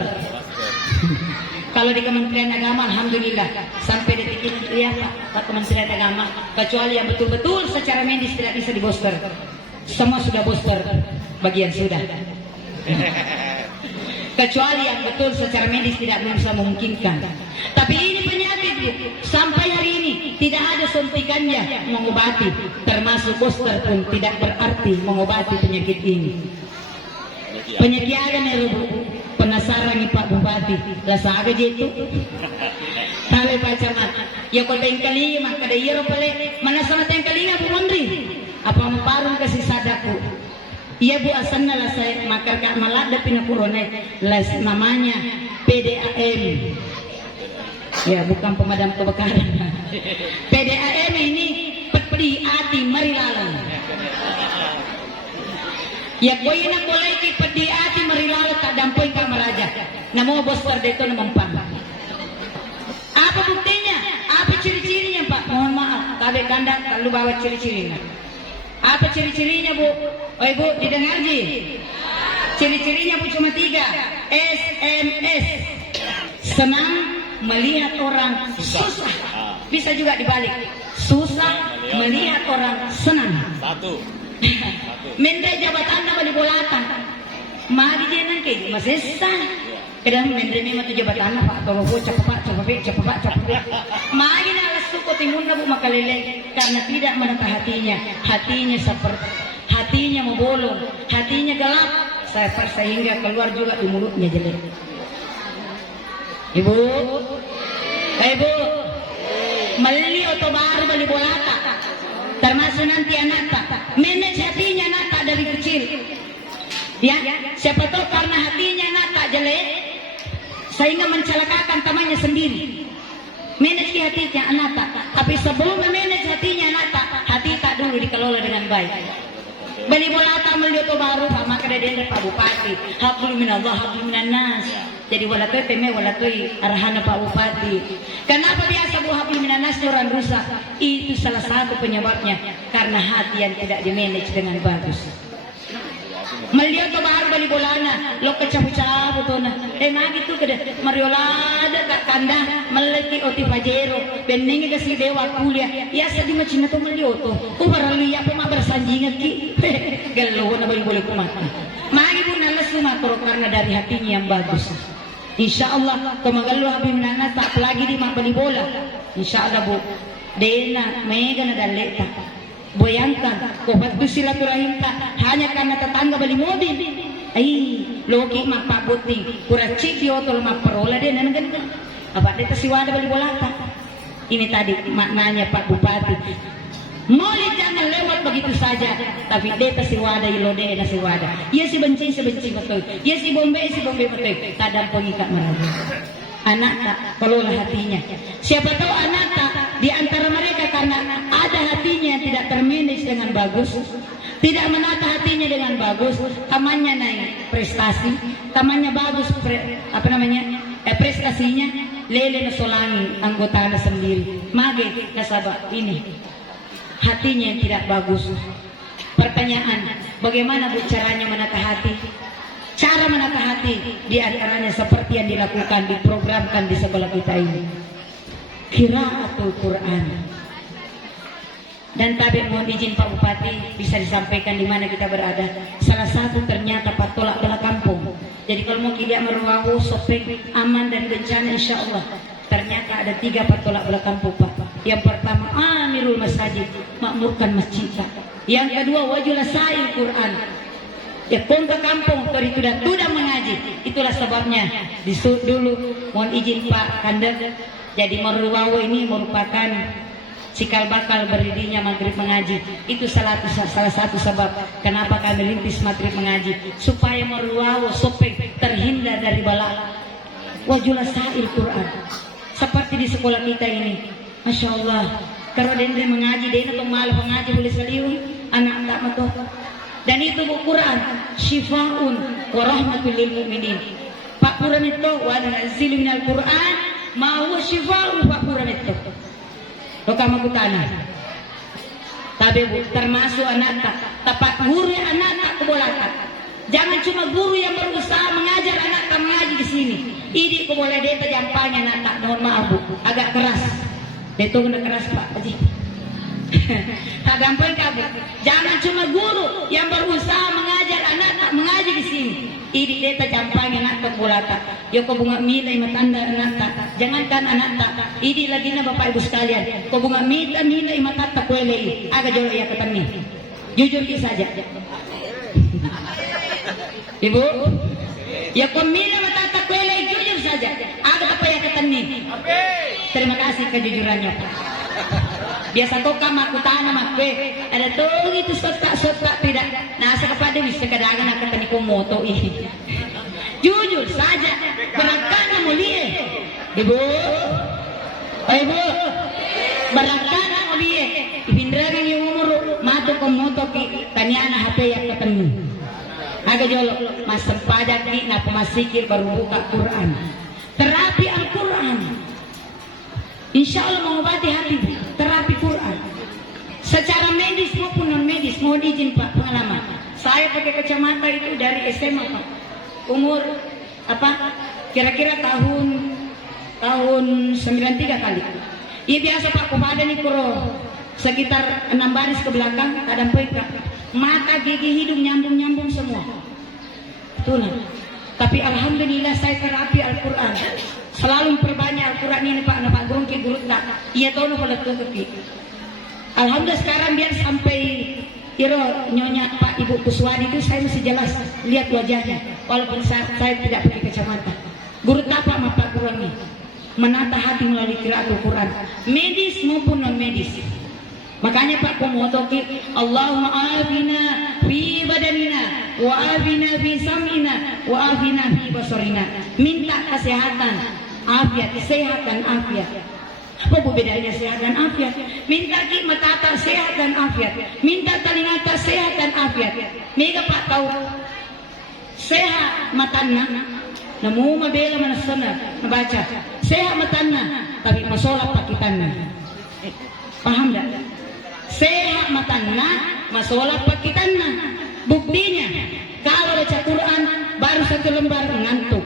Kalau di Kementerian Agama, alhamdulillah sampai detik ini ya Pak Kementerian Agama, kecuali yang betul-betul secara medis tidak bisa di booster, semua sudah booster, bagian sudah. Kecuali yang betul secara medis tidak bisa memungkinkan. Tapi ini penyakit Bu, sampai hari ini tidak ada suntikannya mengobati, termasuk booster pun tidak berarti mengobati penyakit ini. Penyakit ada nih Bu, penasaran nih Pak Bupati, rasa aga itu. Tapi Pak Camat, ya kota yang kelima, kada iya pale, mana sama yang kelima Bu Mondri, apa memparung kasih sadaku. Iya Bu, asalnya lah saya makar kak malada pinapurone, las namanya PDAM. Ya bukan pemadam kebakaran. PDAM ini peti ati marilalang. Ya koy na kolay ki peti ati marilala tak dampoy ka maraja. Namo booster dito na mempan. Apa buktinya? Apa ciri-cirinya Pak? Mohon maaf, tabe kanda kalau bawa ciri-cirinya. Apa ciri-cirinya Bu? Oh Bu, didengar Ji? Ciri-cirinya Bu cuma 3. SMS. Senang melihat orang susah. Bisa juga dibalik. Susah melihat orang senang. Satu. Mendai jabatan na bali bolatan. Magi jenan kay masesta. Kadang mendai ni matu jabatan na Pak Tolo po capapak. Magi na alas ko timun na Bu makalele karena tidak menata hatinya. Hatinya membolong, hatinya gelap sehingga keluar juga di mulutnya jelek. Ibu, meli atau baru bali bolata. Termasuk nanti anak manage hatinya anak dari kecil. Ya, siapa tahu karena hatinya anak jelek sehingga mencelakakan temannya sendiri. Manage hatinya anak, tapi sebelum manage hatinya anak, hati tak dulu dikelola dengan baik. Bali bolata meli atau baru maka dari Pak Bupati. Hablum minallah, hablum minannas. Jadi walatoi teme walatoi arahana Pak Bupati. Kenapa biasa Bu hablum minannas orang rusak? Itu salah satu penyebabnya karena hati yang tidak dimanage dengan bagus. Melihat ke baru bali bolana, lo kecapu-capu tuh nah. Magi tuh kada mariolada kak kanda meleki oti pajero, benengi kasih dewa kuliah. Ya sedih macam itu melihat tuh. Barali apa mak bersanjingan ki. Gelo na bali boleh kumat. Magi Bu nalas sumatro karena dari hatinya yang bagus. Insya Allah kemagalu habis menangat tak lagi di mak bali bola. Insya Allah Bu, dena mega na daleta. Bayangkan, kobat silaturahim tak hanya karena tetangga beli mobil. Loki mak Pak Buting, kurang cik yo tol mak perola dia nangan. Apa dia tasiwada beli bola tak? Ini tadi maknanya Pak Bupati. Molly jangan lewat begitu saja, tapi dia tasiwada ilo dia nasiwada. Ia si benci betul, ia si bombe betul. Kadang pengikat meraja. Anak tak kelola hatinya. Siapa tahu anak tak di antara mereka karena ada hatinya yang tidak termanage dengan bagus, tidak menata hatinya dengan bagus, tamannya naik prestasi, tamannya bagus prestasinya, lele nasolangi anggotanya sendiri. Mage kasabak ini hatinya yang tidak bagus. Pertanyaan, bagaimana Bu caranya menata hati? Cara menata hati di antaranya seperti yang dilakukan, diprogramkan di sekolah kita ini. Qiraatul Quran. Dan tapi mohon izin Pak Bupati bisa disampaikan di mana kita berada. Salah satu ternyata Pak Tolak Bala Kampung. Jadi kalau mau kita meruahu sopeng aman dan bencana insya Allah. Ternyata ada 3 Pak Tolak Bala Kampung Pak. Yang pertama Amirul Masajid, makmurkan masjid Pak. Yang kedua Wajulasail Quran. Ya pun ke kampung tori tidak mengaji. Itulah sebabnya dulu mohon izin Pak Kandar. Jadi Meruwawo ini merupakan cikal bakal berdirinya maghrib mengaji. Itu salah satu sebab kenapa kami rintis maghrib mengaji, supaya Meruwawo sopeng terhindar dari bala. Wajulasail Quran. Seperti di sekolah kita ini, masya Allah. Kalau dendre mengaji, dendre tuh malah mengaji boleh seliun anak-anak matuh. Dan itu Quran syifaun wa rahmatul lil mu'minin. Pak Quran itu wa nazil minal Quran ma huwa syifaun Pak Quran itu. Lokama kutana. Tapi termasuk anak tak tepat guru anak tak kebolatan. Jangan cuma guru yang berusaha mengajar anak tak mengaji di sini. Ini kok boleh dia jampanya anak tak, mohon maaf Bu, agak keras. Dia tuh kena keras Pak Haji. Tak gampang kamu. Jangan cuma guru yang berusaha mengajar anak tak mengaji di sini. Ini dia jampanya anak tak bola tak. Yo kau bunga mila imatanda anak tak. Jangankan anak tak. Ini lagi na Bapak Ibu sekalian. Kau bunga mila imatat tak kuele. Agak jauh ya ketani. Jujur saja. Ibu, ya pemila matata kuele jujur saja. Ada apa yang ketani? Terima kasih kejujurannya Pak. Biasa kau kamu aku tanam aku. Ada tuh itu sotak tidak. Nasa kepada bisa kedagangan aku ketani komoto ini. Jujur saja. Berakana mulia. Ibu, ibu, berakana mulia. Ibindragan yung umur mato komoto ki tanyana HP yang ketani. Agak jolok masam pajak ni na pemasikir baru buka Quran. Terapi Al-Quran. Insya Allah mengobati hati. Terapi Quran. Secara medis maupun non medis. Mohon izin Pak pengalaman. Saya pakai kacamata itu dari SMA Pak. Umur apa? Kira-kira tahun 93 kali. Iya biasa Pak kepada nih kuro sekitar 6 baris ke belakang kadang peka. Mata, gigi, hidung nyambung semua. Itulah. Tapi alhamdulillah saya terapi Al-Quran. Selalu memperbanyak Al-Quran ini Pak Guru ki guru tak. Iya tahu pada tuh ki. Alhamdulillah sekarang biar sampai iro nyonya Pak Ibu Kuswadi itu saya masih jelas lihat wajahnya. Walaupun saya tidak pakai kacamata. Guru tapak sama Pak Guru ini menata hati melalui qiraat Al-Quran. Medis maupun non medis. Makanya Pak Komotoki Allahumma afina fi badanina wa afina fi sam'ina wa afina fi basarina. Minta kesehatan, afiat, kesehatan, afiat. Apa bedanya sehat dan afiat? Minta ki matata sehat dan afiat. Minta talingata sehat dan afiat. Mega Pak tahu sehat matana namu mabela manasana nabaca sehat matana tapi masolak pakitanna. Paham tak? Sehat matana, masalah pakitanna. Buktinya, kalau baca Quran baru 1 lembar ngantuk.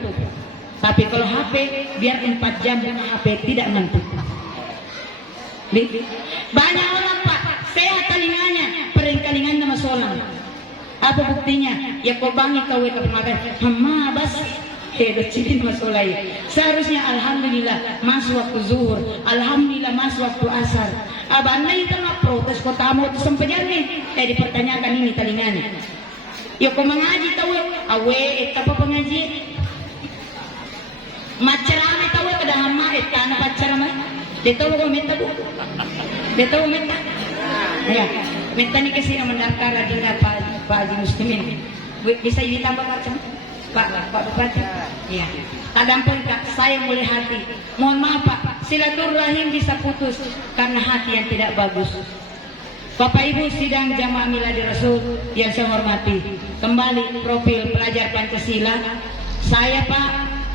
Tapi kalau HP biar 4 jam buka HP tidak ngantuk. Banyak orang Pak sehat telinganya, peringkalingannya masalah. Apa buktinya? Ya kau bangi kau ke pemakai, hama bas. Cilin masalah. Seharusnya alhamdulillah masuk waktu zuhur, alhamdulillah masuk waktu asar. Abang itu nggak protes kota mau itu sempejani. Dipertanyakan ini telinganya. Ya kau mengaji tahu? Awe apa pengaji? Macerame tahu kada hama anak pacarama. Dia tahu kau minta bu? Dia tahu minta? Ya, minta ni kasi yang mendaftar lagi Pak Haji Muslimin. Bisa ditambah macam? Pak Bupati, ya. Tak gampang Kak, saya mulai hati. Mohon maaf Pak, silaturahim bisa putus karena hati yang tidak bagus. Bapak Ibu sidang jamaah miladi Rasul yang saya hormati. Kembali profil pelajar Pancasila. Saya Pak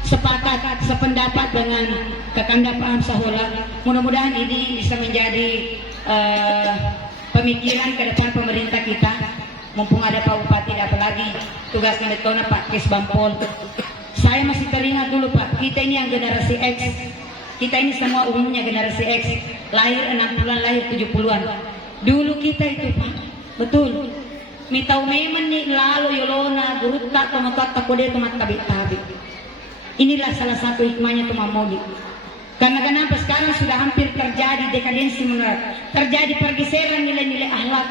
sepakat sependapat dengan Kakanda Pak Hamsahullah. Mudah-mudahan ini bisa menjadi pemikiran ke depan pemerintah kita. Mumpung ada Pak Bupati, apalagi tugasnya Letona Pak Kes Bampol. Saya masih teringat dulu Pak, kita ini yang generasi X. Kita ini semua umumnya generasi X. Lahir 60-an, lahir 70-an. Dulu kita itu Pak, betul. Mitau memen nih lalu yolona, guru tak tomat kode tomat tabi. Inilah salah satu hikmahnya Tumam Maulid. Karena kenapa sekarang sudah hampir terjadi dekadensi menurut, terjadi pergeseran nilai-nilai akhlak.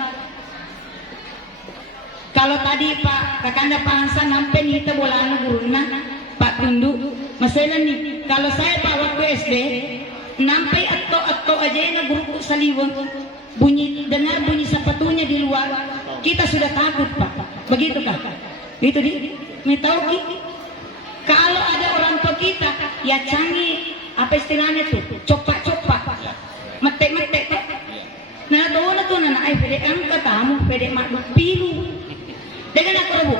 Kalau tadi Pak Kakanda Pak Hasan sampai nih kita bolana guruna Pak Tundu masalah nih. Kalau saya Pak waktu SD sampai atau aja na guru saliwang dengar bunyi sepatunya di luar kita sudah takut Pak. Begitu Kak? Itu di tahu ki. Kalau ada orang tua kita ya canggih apa istilahnya tuh copak mete Pak. Nah doa na tuh nana ay pede angkat tamu pede mak pilu. Dengan aku rebu.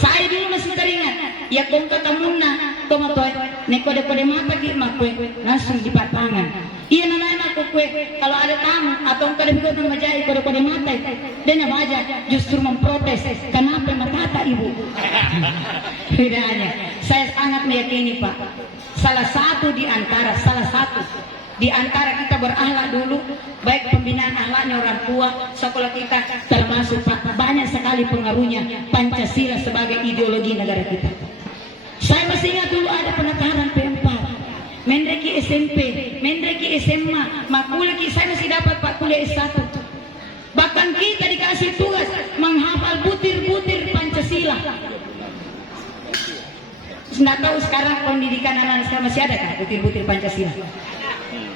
Saya dulu masih teringat. Ya kong katamunna tomatoy. Nekode mata ki makwe langsung di patangan. Iya nana aku kue kalau ada tamu atau kada bikin nama jahit kode mata dan aja justru memprotes kenapa mata ibu. Bedanya saya sangat meyakini Pak salah satu di antara kita berakhlak dulu baik pembinaan akhlaknya orang tua sekolah kita termasuk Pak banyak sekali pengaruhnya Pancasila sebagai ideologi negara kita. Saya masih ingat dulu ada penataran P4 Mendreki SMP, Mendreki SMA, Makuliki saya masih dapat Pak kuliah S1. Bahkan kita dikasih tugas menghafal butir-butir Pancasila. Nggak tahu sekarang pendidikan anak-anak sekarang masih ada kan butir-butir Pancasila?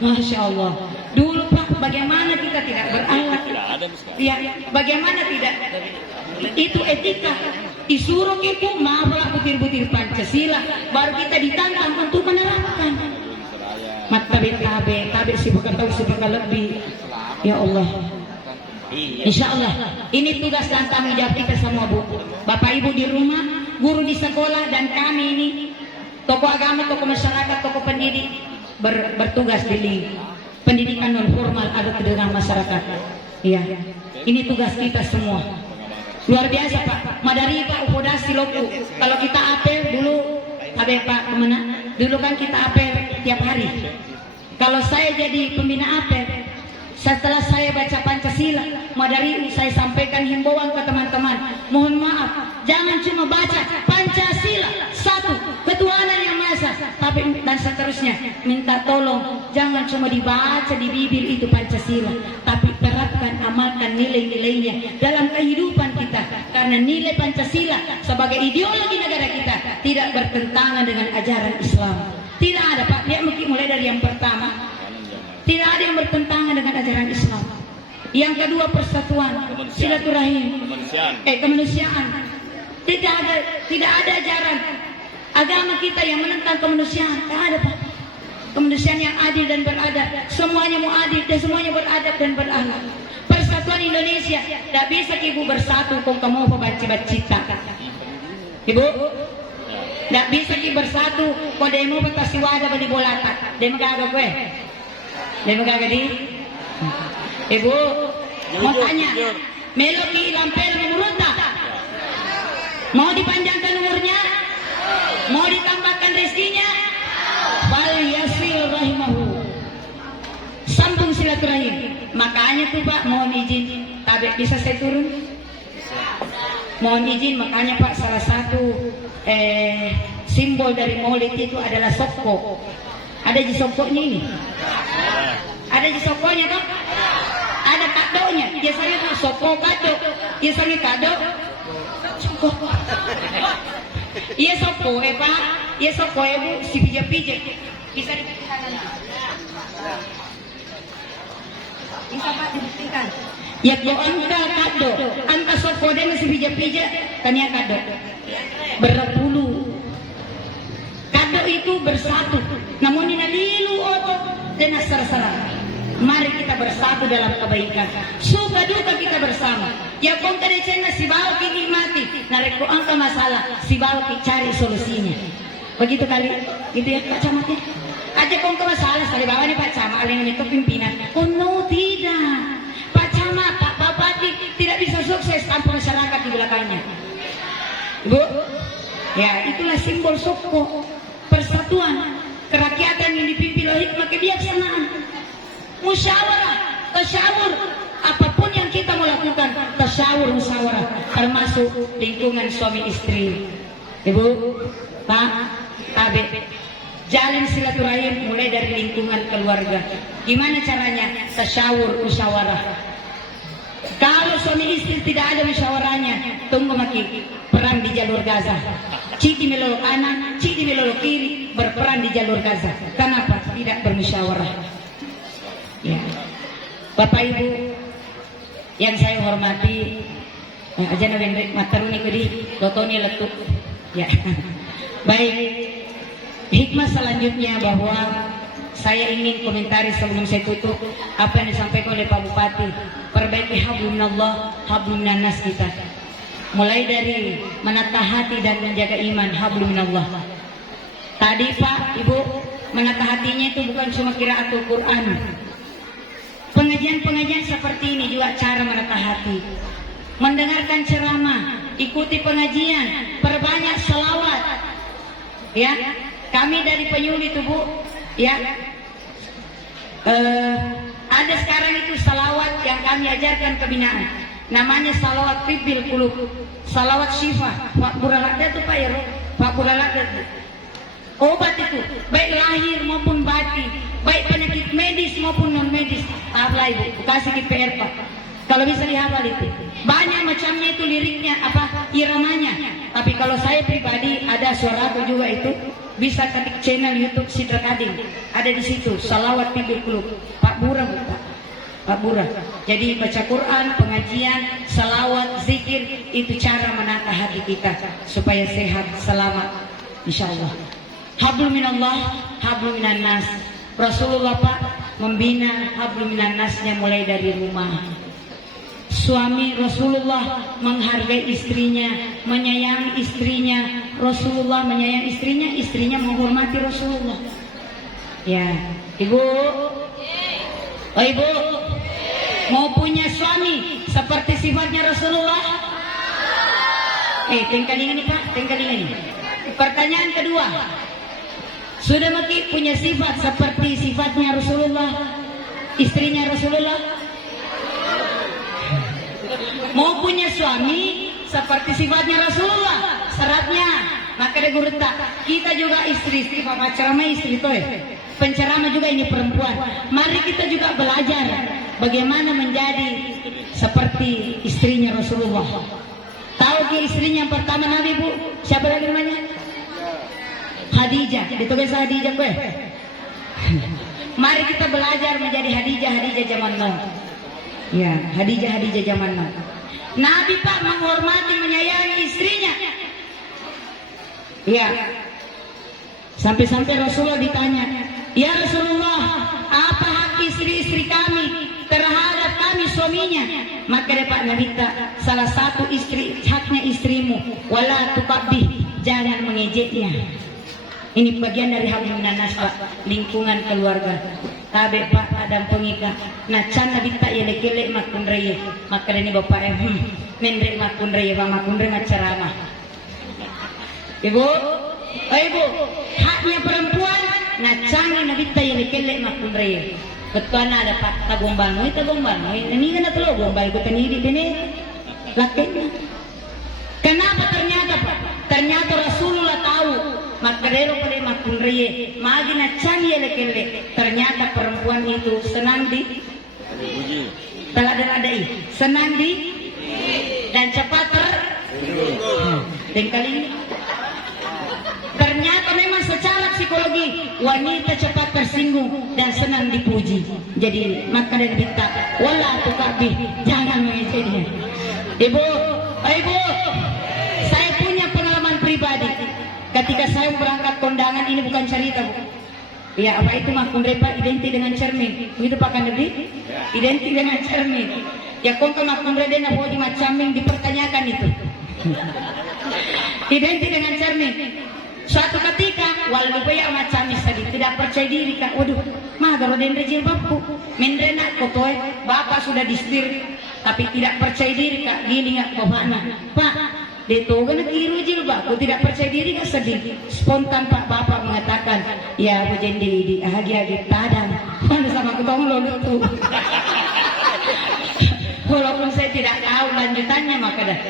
Masya Allah. Dulu Pak, bagaimana kita tidak berakhlak? Ya, bagaimana tidak? Itu etika. Disuruh itu menghafal butir-butir Pancasila, baru kita ditantang untuk menerapkan. Tabe sih bukan tahu seberapa lebih. Ya Allah. Insya Allah ini tugas dan tanggung jawab kita semua Bu. Bapak Ibu di rumah, guru di sekolah dan kami ini tokoh agama, tokoh masyarakat, tokoh pendidik bertugas di pendidikan non formal ada ke dalam masyarakat. Iya. Ini tugas kita semua. Luar biasa Pak. Madari Pak upodasi loku. Kalau kita apel dulu ada Pak kemana? Dulu kan kita apel tiap hari. Kalau saya jadi pembina apel, setelah saya baca Pancasila, Madari saya sampaikan himbauan ke teman-teman. Mohon maaf, jangan cuma baca Pancasila satu, ketuhanan yang Maha Esa, tapi dan seterusnya. Minta tolong, jangan cuma dibaca di bibir itu Pancasila, tapi terapkan, amalkan nilai-nilainya dalam kehidupan kita. Karena nilai Pancasila sebagai ideologi negara kita tidak bertentangan dengan ajaran Islam. Tidak ada Pak, dia mungkin mulai dari yang pertama. Tidak ada yang bertentangan dengan ajaran Islam. Yang kedua persatuan, silaturahim, kemanusiaan. Tidak ada ajaran agama kita yang menentang kemanusiaan. Tidak ada Pak. Kemanusiaan yang adil dan beradab. Semuanya mau adil dan semuanya beradab dan berakhlak. Persatuan Indonesia. Tidak bisa ibu bersatu kung kamu baca-bacita. Ibu, tidak bisa kita bersatu kau demo patasi wadah bali bolata. Demo kagak gue. Demo kagak di. Ibu, mau tanya, Meloki Lampel menurut tak? Mau dipanjangkan umurnya? Mau ditambahkan rezekinya? Bal yasil rahimahu. Sambung silaturahim. Makanya tuh Pak, mohon izin, tabe bisa saya turun? Mohon izin, makanya Pak salah satu simbol dari Maulid itu adalah sokko. Ada di sokkonya ini? Ada di sokkonya toh? Ada kadonya. Biasanya tuh sokko kado. Biasanya kado sokko. Iya sokko Pak. Iya sokko Bu si pijat-pijat. Bisa dibuktikan. Bisa Pak dibuktikan. Ya kalau angka kado, angka sokko dan si pijat-pijat tanya kado. Berpuluh. Kado itu bersatu. Namun ini lilu otot dan asar-asar. Mari kita bersatu dalam kebaikan. Suka duka kita bersama. Ya kong kadecena si bawa nikmati. Nareko angka masalah. Si bawa cari solusinya. Begitu kali. Gitu ya Pak Camat ya. Aja kong ke masalah. Sekali bawa nih Pak Camat. Alin itu pimpinan. Oh no tidak. Pak Camat, Pak Bupati tidak bisa sukses tanpa masyarakat di belakangnya. Bu. Ya itulah simbol sokko. Persatuan. Kerakyatan yang dipimpin oleh hikmah kebijaksanaan. Musyawarah, tasyawur, apapun yang kita mau lakukan, tasyawur, musyawarah, termasuk lingkungan suami istri. Ibu, Pak, Abe, jalan silaturahim mulai dari lingkungan keluarga. Gimana caranya? Tasyawur, musyawarah. Kalau suami istri tidak ada musyawarahnya, tunggu maki perang di jalur Gaza. Citi melolok kanan, citi melolok kiri, berperang di jalur Gaza. Kenapa? Tidak bermusyawarah. Ya, Bapak Ibu yang saya hormati, aja nabi mataruni kudi, lotoni letuk. Ya, baik. Hikmah selanjutnya bahwa saya ingin komentari sebelum saya tutup apa yang disampaikan oleh Pak Bupati. Perbaiki hablumnallah, hablumnanas kita. Mulai dari menatah hati dan menjaga iman, hablumnallah. Tadi Pak, Ibu, menata hatinya itu bukan cuma kiraatul Quran. Pengajian-pengajian seperti ini juga cara menata hati. Mendengarkan ceramah, ikuti pengajian, perbanyak salawat. Ya, kami dari Penyuli itu Bu, ya. Ada sekarang itu salawat yang kami ajarkan kebinaan. Namanya salawat Tibbil Qulub, salawat syifa. Pak Buralada itu Pak ya, Pak Buralada itu. Obat itu, baik lahir maupun batin, baik penyakit medis maupun non medis. Tablah Ibu, kasih ke PR Pak. Kalau bisa dihafal itu. Banyak macamnya itu liriknya, iramanya. Tapi kalau saya pribadi ada suara aku juga itu, bisa ketik channel YouTube Sidra Kading. Ada di situ, salawat Tibbil Qulub. Pak Bura, Pak Bura. Jadi baca Quran, pengajian, salawat, zikir, itu cara menata hati kita supaya sehat, selamat, insyaallah. Hablum minallah, hablum minan nas. Rasulullah Pak membina hablum minan nasnya mulai dari rumah. Suami Rasulullah menghargai istrinya, menyayangi istrinya. Rasulullah menyayangi istrinya, istrinya menghormati Rasulullah. Ya, Ibu. Oh Ibu, mau punya suami seperti sifatnya Rasulullah? Tingkalingan nih Pak, tingkalingan nih. Pertanyaan kedua, sudah maki punya sifat seperti sifatnya Rasulullah, istrinya Rasulullah? Mau punya suami seperti sifatnya Rasulullah, syaratnya maka ada gurita. Kita juga istri-istri, Pak ceramah istri toh, penceramah juga ini perempuan. Mari kita juga belajar bagaimana menjadi seperti istrinya Rasulullah. Tahu ke istrinya yang pertama Nabi Bu? Siapa lagi namanya? Khadijah. Ditulis Khadijah gue. Mari kita belajar menjadi Khadijah zaman now. Ya, Khadijah zaman now. Nabi Pak menghormati, menyayangi istrinya. Ya. Sampai-sampai Rasulullah ditanya, "Ya Rasulullah, apa hak istri-istri kami terhadap kami suaminya?" Maka Pak Nabi salah satu istri haknya istrimu, wala tuqabbih, jangan mengejeknya. Ini bagian dari hablum minan nas Pak, lingkungan keluarga. Tabe Pak adam pengika. Nah can Nabi tak ya lekele makun raya. Maka ini bapak menrek makun raya, bang makun raya ceramah. Ibu, Ibu, haknya perempuan. Nah can Nabi tak ya lekele makun raya. Betul ada Pak tagombang, ini kan ada lo gombal ikut ini di lakinya. Kenapa ternyata Pak? Ternyata Rasulullah tahu. Makarero pada makun reye, magina cani lekele. Ternyata perempuan itu senang di, teladai, senang di, dan cepat tingkali. Ternyata memang secara psikologi wanita cepat tersinggung dan senang dipuji. Jadi maka dari kita, wala tuqabbih, jangan mengejeknya. Ibu, saya punya pengalaman pribadi. Ketika saya berangkat kondangan, ini bukan cerita Bu. Ya apa itu makun repa identik dengan cermin. Begitu Pak Kandedi? Identik dengan cermin. Ya kong ke makun reden apa di macamin dipertanyakan itu. Identik dengan cermin. Suatu ketika walau ya macam sedih tidak percaya diri Kak. Waduh, mah garoden rejil bapku. Mendrena kotoy, bapak sudah distir tapi tidak percaya diri Kak. Gini enggak bapakna. Pak, Deto kan kiru jilbab, aku tidak percaya diri kan sedih. Spontan Pak Bapak mengatakan, ya Bu Jendi di agi-agi tadang. Mana sama ketemu lo tuh. Walaupun saya tidak tahu lanjutannya maka dah.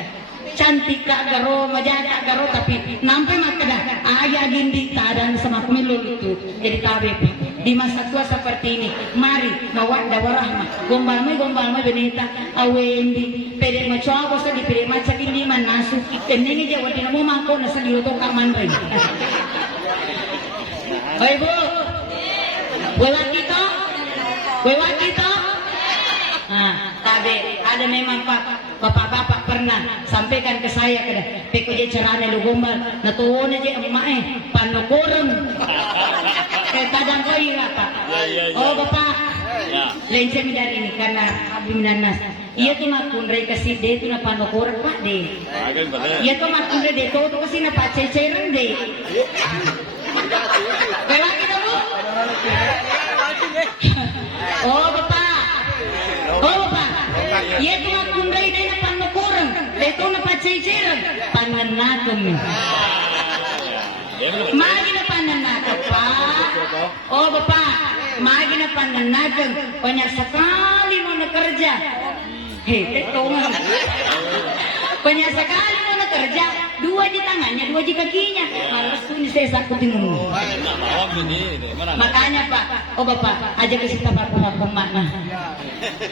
Cantik Kak Garo, majada Garo tapi nampai maka dah. Agi-agi di tadang sama kemilu itu. Jadi tabe Pak. Di masa tua seperti ini, mari mawaddah warahmah. Gombal mai benita awendi. Pede macoa ko sa di pede maca hindi man nasu. Kenini dia wadi namo mangko nasa diluto ka man rin. Oy Bu. Wewaki to? Tabe, ada memang bapak-bapak pernah sampaikan ke saya kada. Peko je carane lu gombal, natuon je emak panokoron. Tadang ko ira Pak. Oh Bapak. Lain saya dari ini karena hablum minan nas. Iya tuh makun rey kasih de itu na panokoron Pak de. Iya tuh makun rey de to kasi na pa ceceran de. Wala kita Bu. Oh Bapak. Oh Bapak. Iya tu makundai dia na panukurang. Ito na patsisiran. Pananakom. Magi na pananakom Pak. Oh Bapak. Magi na pananakom. Banyak sekali mau kerja. Hei, ito nga. Banyak sekali mau kerja. 2 di tangannya, 2 di kakinya. Malas tuh ini saya sakutin ngomong. Makanya Pak, oh Bapak, aja ke kita bapak makna.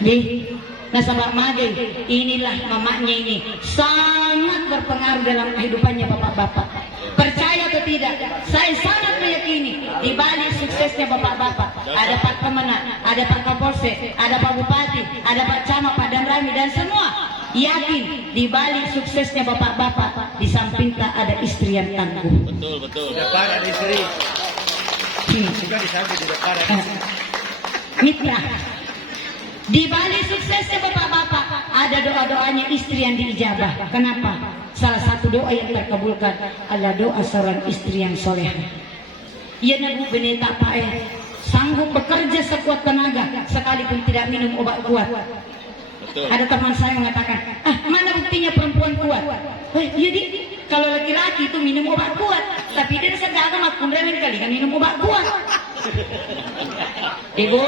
Di nasabak mage, inilah mamanya ini sangat berpengaruh dalam kehidupannya bapak-bapak. Percaya atau tidak, saya sangat meyakini di balik suksesnya bapak-bapak ada Pak Kemenak, ada Pak Kapolsek, ada Pak Bupati, ada Pak Camat, Pak Danrami dan semua. Yakin di balik suksesnya bapak-bapak di samping tak ada istri yang tangguh. Betul. Di depan ada istri. Juga di samping di depan ada istri. Mitra. Di balik suksesnya bapak-bapak ada doa-doanya istri yang diijabah. Kenapa? Salah satu doa yang terkabulkan adalah doa seorang istri yang soleh. Ia nabu beneta pae sanggup bekerja sekuat tenaga sekalipun tidak minum obat kuat. Betul. Ada teman saya mengatakan, mana buktinya perempuan kuat? Jadi kalau laki-laki itu minum obat kuat, tapi dia sedang makun remen kali kan minum obat kuat. Ibu,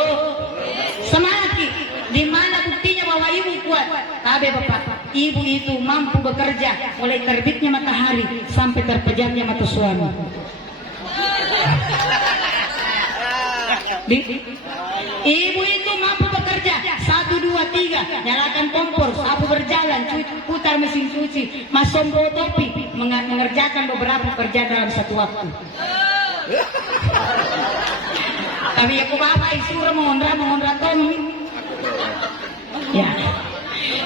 semangat Ki. Di mana buktinya bahwa ibu kuat? Tabe Bapak, ibu itu mampu bekerja mulai terbitnya matahari sampai terpejamnya mata suami. Ibu itu mampu bekerja 1, 2, 3 nyalakan kompor, sapu berjalan, putar mesin cuci, masuk bawa topi, mengerjakan beberapa pekerjaan dalam satu waktu. Tapi aku bapak isura mengonra tong. Ya.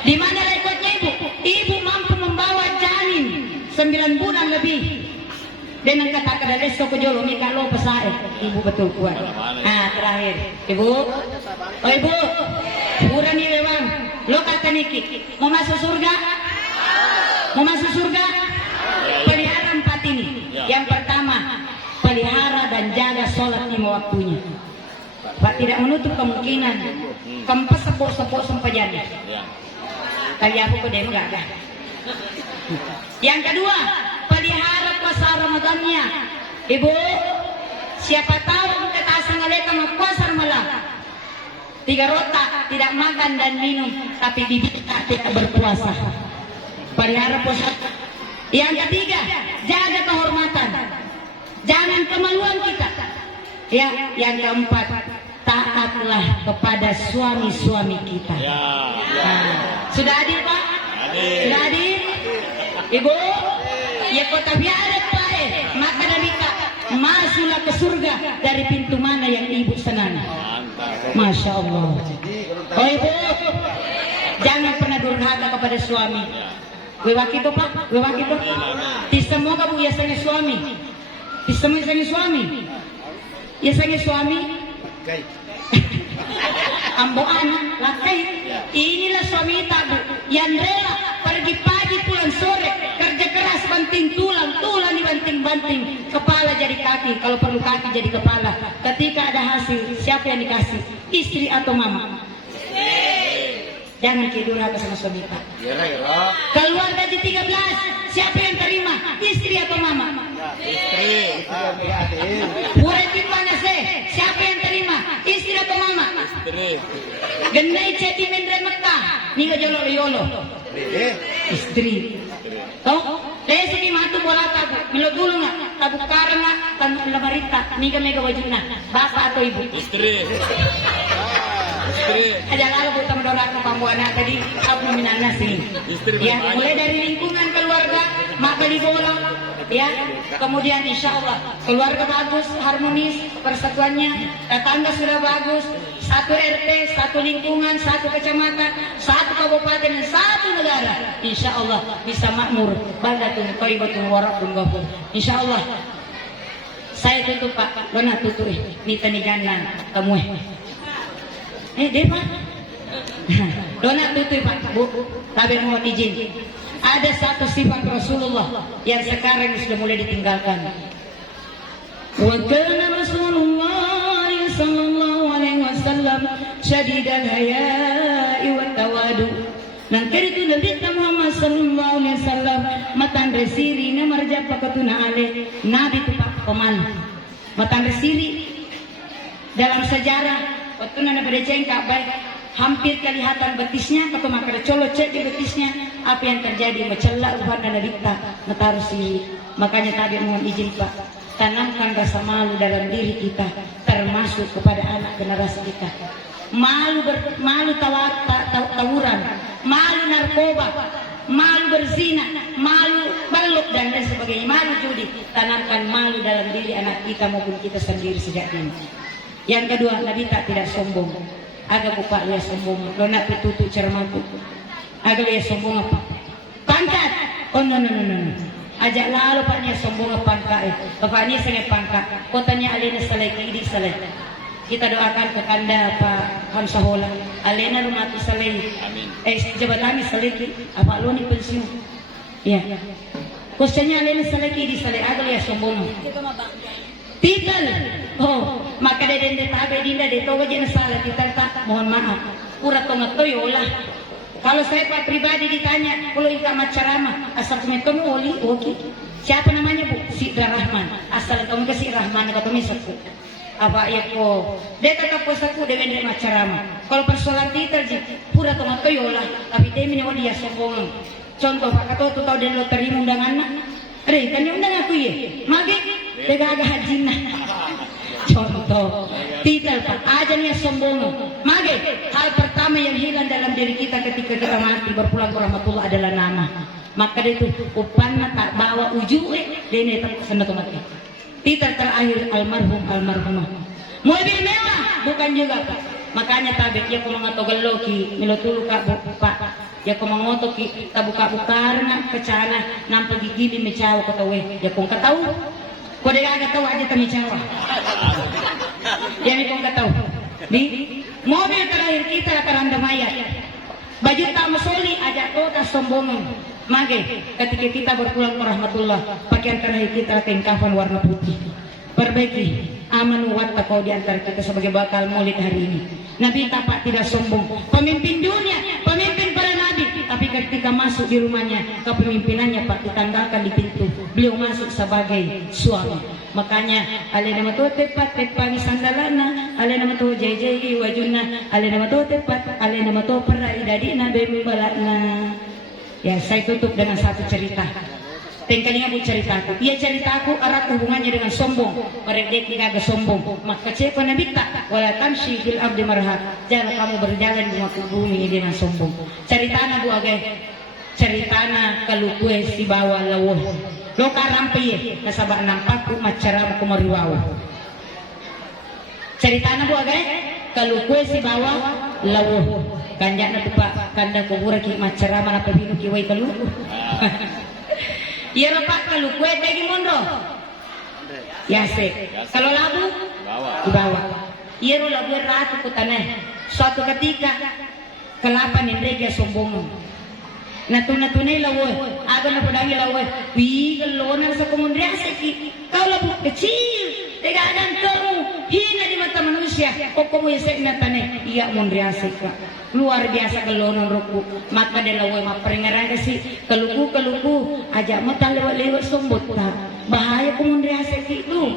Di mana rekodnya ibu? Ibu mampu membawa janin 9 bulan lebih. Dengan kata kada deso ko jolo mi kalau pesae. Ibu betul kuat. Terakhir. Ibu. Oh ibu. Pura nih memang. Lo kata Niki, mau masuk surga? Mau masuk surga? Pelihara 4 ini. Yang pertama, pelihara dan jaga sholat 5 waktunya. Pak tidak menutup kemungkinan kempes sepuk-sepuk sempajan. Kali aku ke dia enggak ada. Yang kedua, pelihara puasa Ramadannya. Ibu, siapa tahu kita asal ngaleka puasa Ramadan. 3 rota, tidak makan dan minum, tapi bibir tidak berpuasa. Pelihara puasa. Yang ketiga, jaga kehormatan. Jangan kemaluan kita. Ya, yang keempat, taatlah kepada suami-suami kita. Sudah hadir Pak? Sudah hadir? Ibu, ya kota biara Pak, maka dari Kak, masuklah ke surga dari pintu mana yang ibu senang. Masya Allah. Oh ibu, jangan pernah durhaka kepada suami. Wewak itu Pak, wewak itu. Di semua kamu biasanya suami. Di semua suami. Biasanya suami. Ambo anak, lakai. Inilah suami tabu yang rela pergi pagi pulang sore, kerja keras banting tulang dibanting-banting, kepala jadi kaki, kalau perlu kaki jadi kepala. Ketika ada hasil, siapa yang dikasih? Istri atau mama? Jangan kedurhaka sama suami Pak. Keluar gaji 13, siapa yang terima? Istri atau mama? Istri. Pura mana se? Siapa yang terima? Istri atau mama? Istri. Genai ceti mendre Mekah, niga jolo yolo. Istri. Toh, desa ki matu bola tabu, melo dulu nggak? Tabu karang nggak? Tabu lamarita, niga mega wajibna. Bapak atau ibu? Istri. Istri. Ada lalu buta mendorak ke pambuana tadi, aku minang nasi. Istri Ya, berbanyak. mulai dari lingkungan keluarga, mak beli bola, ya. Kemudian insya Allah keluarga bagus, harmonis, persatuannya, tetangga sudah bagus, 1 RT, 1 lingkungan, 1 kecamatan, 1 kabupaten, dan 1 negara. Insya Allah bisa makmur, baldatun, thayyibatun, warakun, ghafur. Insya Allah. Saya tutup Pak, mana tutup nita ni jangan kamu deh Pak. Dona tutup Pak, Bu. Tapi mohon izin. Ada satu sifat Rasulullah yang sekarang sudah mulai ditinggalkan. Wa kana Rasulullah sallallahu alaihi wasallam wasallam syadidal haya'i wat tawadu. Nang keritu Nabi Muhammad sallallahu alaihi wasallam matan resiri na marja pakatuna ale Nabi tu pak pemalu. Matan resiri dalam sejarah waktu nana pada cengkak baik hampir kelihatan betisnya atau makar colo cek di betisnya apa yang terjadi mecelak Tuhan dan dikta mataruh siri. Makanya tadi mohon izin Pak, tanamkan rasa malu dalam diri kita termasuk kepada anak generasi kita. Malu tawuran, malu narkoba, malu berzina, malu balok dan lain sebagainya, malu judi. Tanamkan malu dalam diri anak kita maupun kita sendiri sejak dini. Yang kedua, Nabi tidak sombong. Agak buka dia sombong, lo nak tutup cermaku. Agak dia sombong apa? Pangkat. Oh no. Ajak lalu paknya sombong apa pangkat. Bapaknya sangat pangkat. Kotanya alena salai di salai. Kita doakan ke kanda Pak Hamsahola. Alena rumah tu salai. Amin. Jabatan salai apa lo ni pensiun. Ya. Kosnya alena salai di salai. Agak dia sombong. Titel, maka dia dende tabe dinda de toga jena salah titel tak mohon maaf. Urat tonga toyolah. Kalau saya Pak pribadi ditanya, kalau ika macarama asal kamu oli, oke. Siapa namanya Bu? Si Rahman. Asal kamu ke si Rahman kata misalku. Apa ya ko? Dia kata posaku dia dende macarama. Kalau persoalan titel je, pura tonga toyolah. Tapi dia minyak dia sombong. Contoh Pak kata tu tahu dia lo terima undangan nak. Ada kan undang aku ya. Mage tega agak hajina. Contoh titel Pak aja nih sombong. Mage hal pertama yang hilang dalam diri kita ketika kita mati berpulang ke rahmatullah adalah nama. Maka itu upanna tak bawa ujue dene tak sana mati. Titel terakhir almarhumah. Mobil mewah bukan juga Pak. Makanya tabek ya kalau ngatogal loki milotulu Kak Pak. Ya kau mengotok kita buka-buka na kecana nampak gigi mecaw katawe ya kau ketahu kau dia agak tahu aja kami cawa ya ni kau ketahu di mobil terakhir kita keranda mayat baju tak masoli ajak kau tak sombongan mage ketika kita berpulang ke rahmatullah pakaian terakhir kita kain kafan warna putih perbaiki aman wa taqwa di antara kita sebagai bakal maulid hari ini. Nabi tapak tidak sombong, pemimpin dunia, pemimpin para nabi, tapi ketika masuk di rumahnya, kepemimpinannya Pak ditanggalkan di pintu. Beliau masuk sebagai suami. Makanya ale nama tu tepat ni sandalana, ale nama tu jai wajuna, ale nama tu tepat, ale nama tu perai dadina bemi balana. Ya, saya tutup dengan satu cerita. Tengkalinya bu ceritaku. Ia ceritaku erat hubungannya dengan sombong. Mereka tidak agak sombong. Maka cepa Nabi tak. Wala tamshi fil abdi marha. Jangan kamu berjalan di muka bumi dengan sombong. Ceritana bu agak. Ceritana kalau kue si bawa lawuh. Lo karampi nasabak nampakku macara kumariwaw. Ceritana bu agak. Kalau kue si bawa lawuh. Kanjak na tupak kanda kubura ki macara mana pebinu kiwai kalu. Iya Pak kalau kue tegi mondo, ya se. Kalau labu, dibawa. Iya ro labu ratu kutaneh. Suatu ketika kelapa nindrega sombong. Natuna lawo, aga na padangi lawo. Wi galona sa kumundria seki. Kau labu kecil, tega adan kamu hina di mata manusia. Kok kamu yesek na taneh? Iya mundria seka. Luar biasa kelonon ruku maka dia lawa mak peringaran kasi keluku ajak mata lewat sombot tak bahaya kumundri asik itu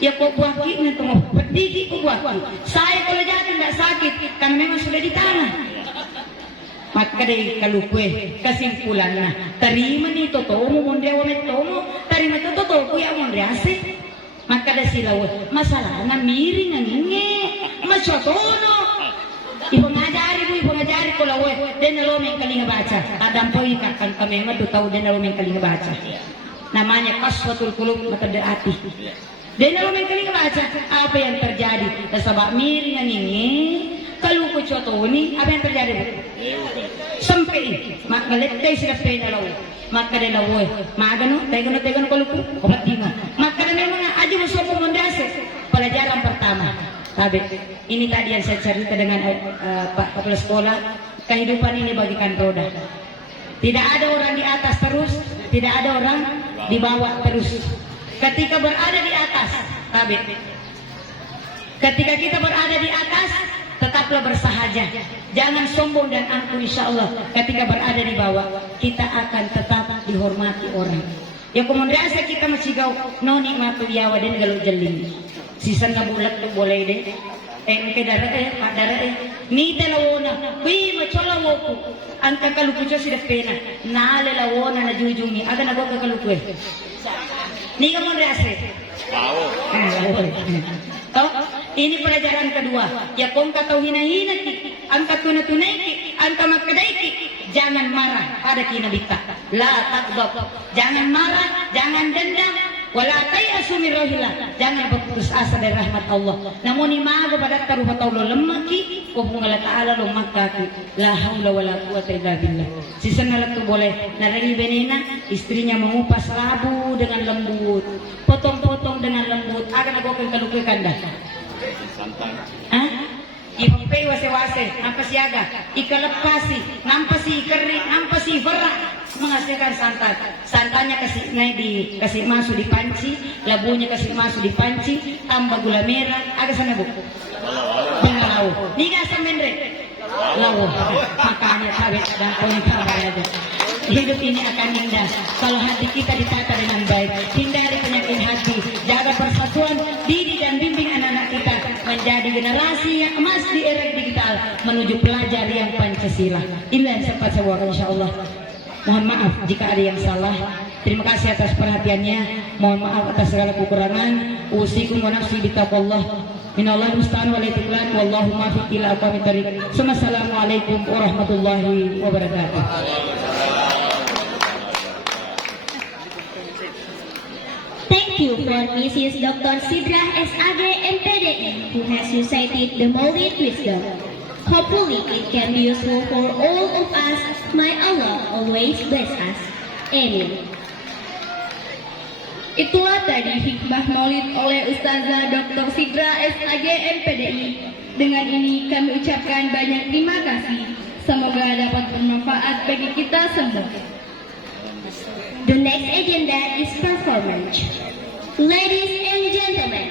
ya kok buaki nih tuh pedih kok buaki saya kalau jatuh tidak sakit kan memang sudah di tanah maka dari keluku kesimpulannya terima nih totomu mundri awet tomo terima totoku ya mundri asik maka dari silawa masalahnya miring nge macotono ibu ngajari ko lawe den lo men kalinga baca kadang poy kakang kami madu tahu den lo men kalinga baca namanya qaswatul qulub mata hati den lo men kalinga baca apa yang terjadi sebab miring ini kalau ko coto ini apa yang terjadi sampai mak ngalete sila pena lawe maka den lawe magano tegano kalau ko obatinga maka den memang aji musuh mondase pelajaran pertama. Tabe, ini tadi yang saya cerita dengan Pak Kepala Sekolah. Kehidupan ini bagikan roda. Tidak ada orang di atas terus, tidak ada orang di bawah terus. Ketika berada di atas, tabe. Ketika kita berada di atas, tetaplah bersahaja, jangan sombong dan angkuh. Insya Allah ketika berada di bawah kita akan tetap dihormati orang. Ya kemudian kita masih gau noni matu yawa dan galau jeling. Sisa bulat tu boleh deh. Ke darah pak darah ni telawona. Wih macola woku. Angka kaluku jo sudah pena. Nale lawona na jujungi. Aga nago kaluku. Ni kamu rasa. Wow. Oh, ini pelajaran kedua. Ya kong katau hina-hina ki, angka tunai ki, angka makadai ki. Jangan marah pada kinabita. La takbab. Jangan marah, jangan dendam. Wala tayasu min rohillah. Jangan berputus asa dari rahmat Allah. Namun imago pada taruh pataulo lemaki, kung Allah Taala lo makaki. La haula wala quwata illa billah. Sisa nalak tu boleh. Narari benena, istrinya mengupas labu dengan lembut. Potong-potong dengan lembut. Akan aku akan kalukuy kanda. Santan. Hah? Ipapay wase-wase, nampas yaga, ikalepasi, nampasi ikeri, nampasi berak, menghasilkan santan. Santannya kasih masuk di panci, labunya kasih masuk di panci, tambah gula merah, agak sana bu. Pengalau. Ni gak samendre. Lawo. Makanya kawit dan komentar aja. Hidup ini akan indah kalau hati kita ditata dengan baik. Hindari penyakit hati, jaga persatuan, didik dan bimbing anak-anak kita menjadi generasi yang emas di era digital menuju pelajar yang Pancasila. Inilah yang sempat saya bawakan, insyaallah. Mohon maaf jika ada yang salah. Terima kasih atas perhatiannya. Mohon maaf atas segala kekurangan. Usikum wa nafsi bitaqwallah. Minallah musta'an wal itiklan wallahu muwaffiq ila aqwamit thoriq. Assalamualaikum warahmatullahi wabarakatuh. Thank you for Mrs. Dr. Sidra SAG MPDI who has recited the Maulid Wisdom. Hopefully it can be useful for all of us. May Allah always bless us. Amin. Itulah tadi hikmah maulid oleh Ustazah Dr. Sidra SAG MPDI. Dengan ini kami ucapkan banyak terima kasih. Semoga dapat bermanfaat bagi kita semua. The next agenda is performance. Ladies and gentlemen,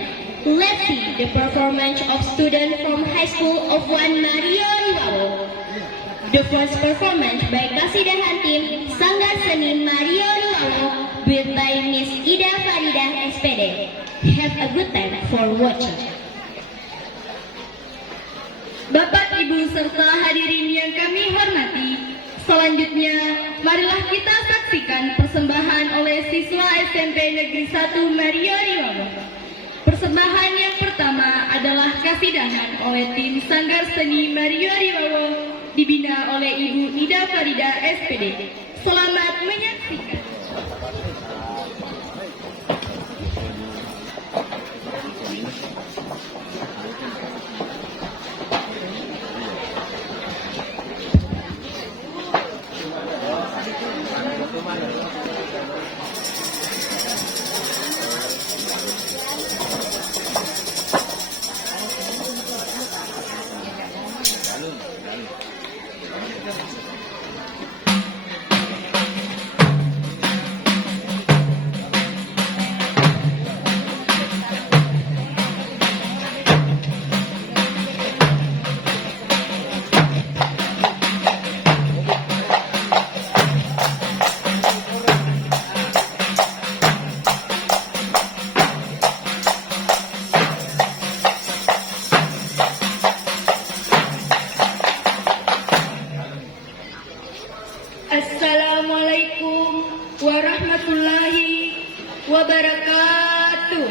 let's see the performance of students from High School of 1 Mario Riwawo. The first performance by Kasidahan Team Sanggar Seni Mario Riwawo with by Miss Ida Farida SPD. Have a good time for watching. Bapak, Ibu, serta hadirin yang kami hormati, selanjutnya marilah kita saksikan persembahan oleh siswa SMP Negeri 1 Mario Riwawo. Persembahan yang pertama adalah kasidahan oleh tim Sanggar Seni Mario Riwawo dibina oleh Ibu Ida Farida SPD. Selamat menyaksikan. Assalamualaikum warahmatullahi wabarakatuh.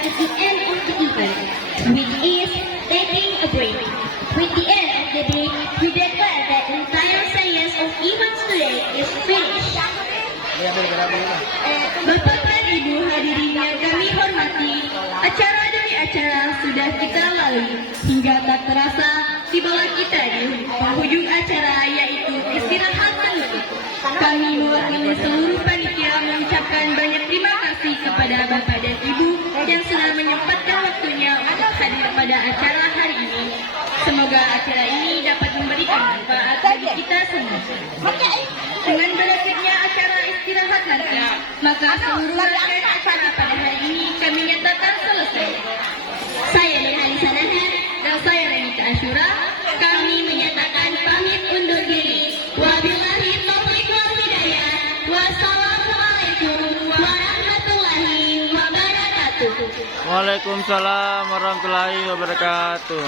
at the end of the event, which is taking a break. With the end of the day, we declare that the entire science of events today is finished. Bapak dan Ibu hadirin yang kami hormati, acara demi acara sudah kita lalui hingga tak terasa tibalah kita di penghujung acara, yaitu istirahat penutup. Kami mewakili seluruh panitia mengucapkan banyak terima kasih kepada Bapak dan Ibu yang sudah menyempatkan waktunya untuk hadir pada acara hari ini. Semoga acara ini dapat memberikan manfaat bagi kita semua. Dengan berakhirnya acara istirahat nanti, maka seluruh rangkaian acara pada hari ini kami nyatakan selesai. Saya Nurhani Sanahan, Dan saya Renita Asyura, kami menyatakan pamit undur diri. Wabillahi taufiq wal hidayah. Wassalamualaikum warahmatullahi wabarakatuh. Waalaikumsalam warahmatullahi wabarakatuh.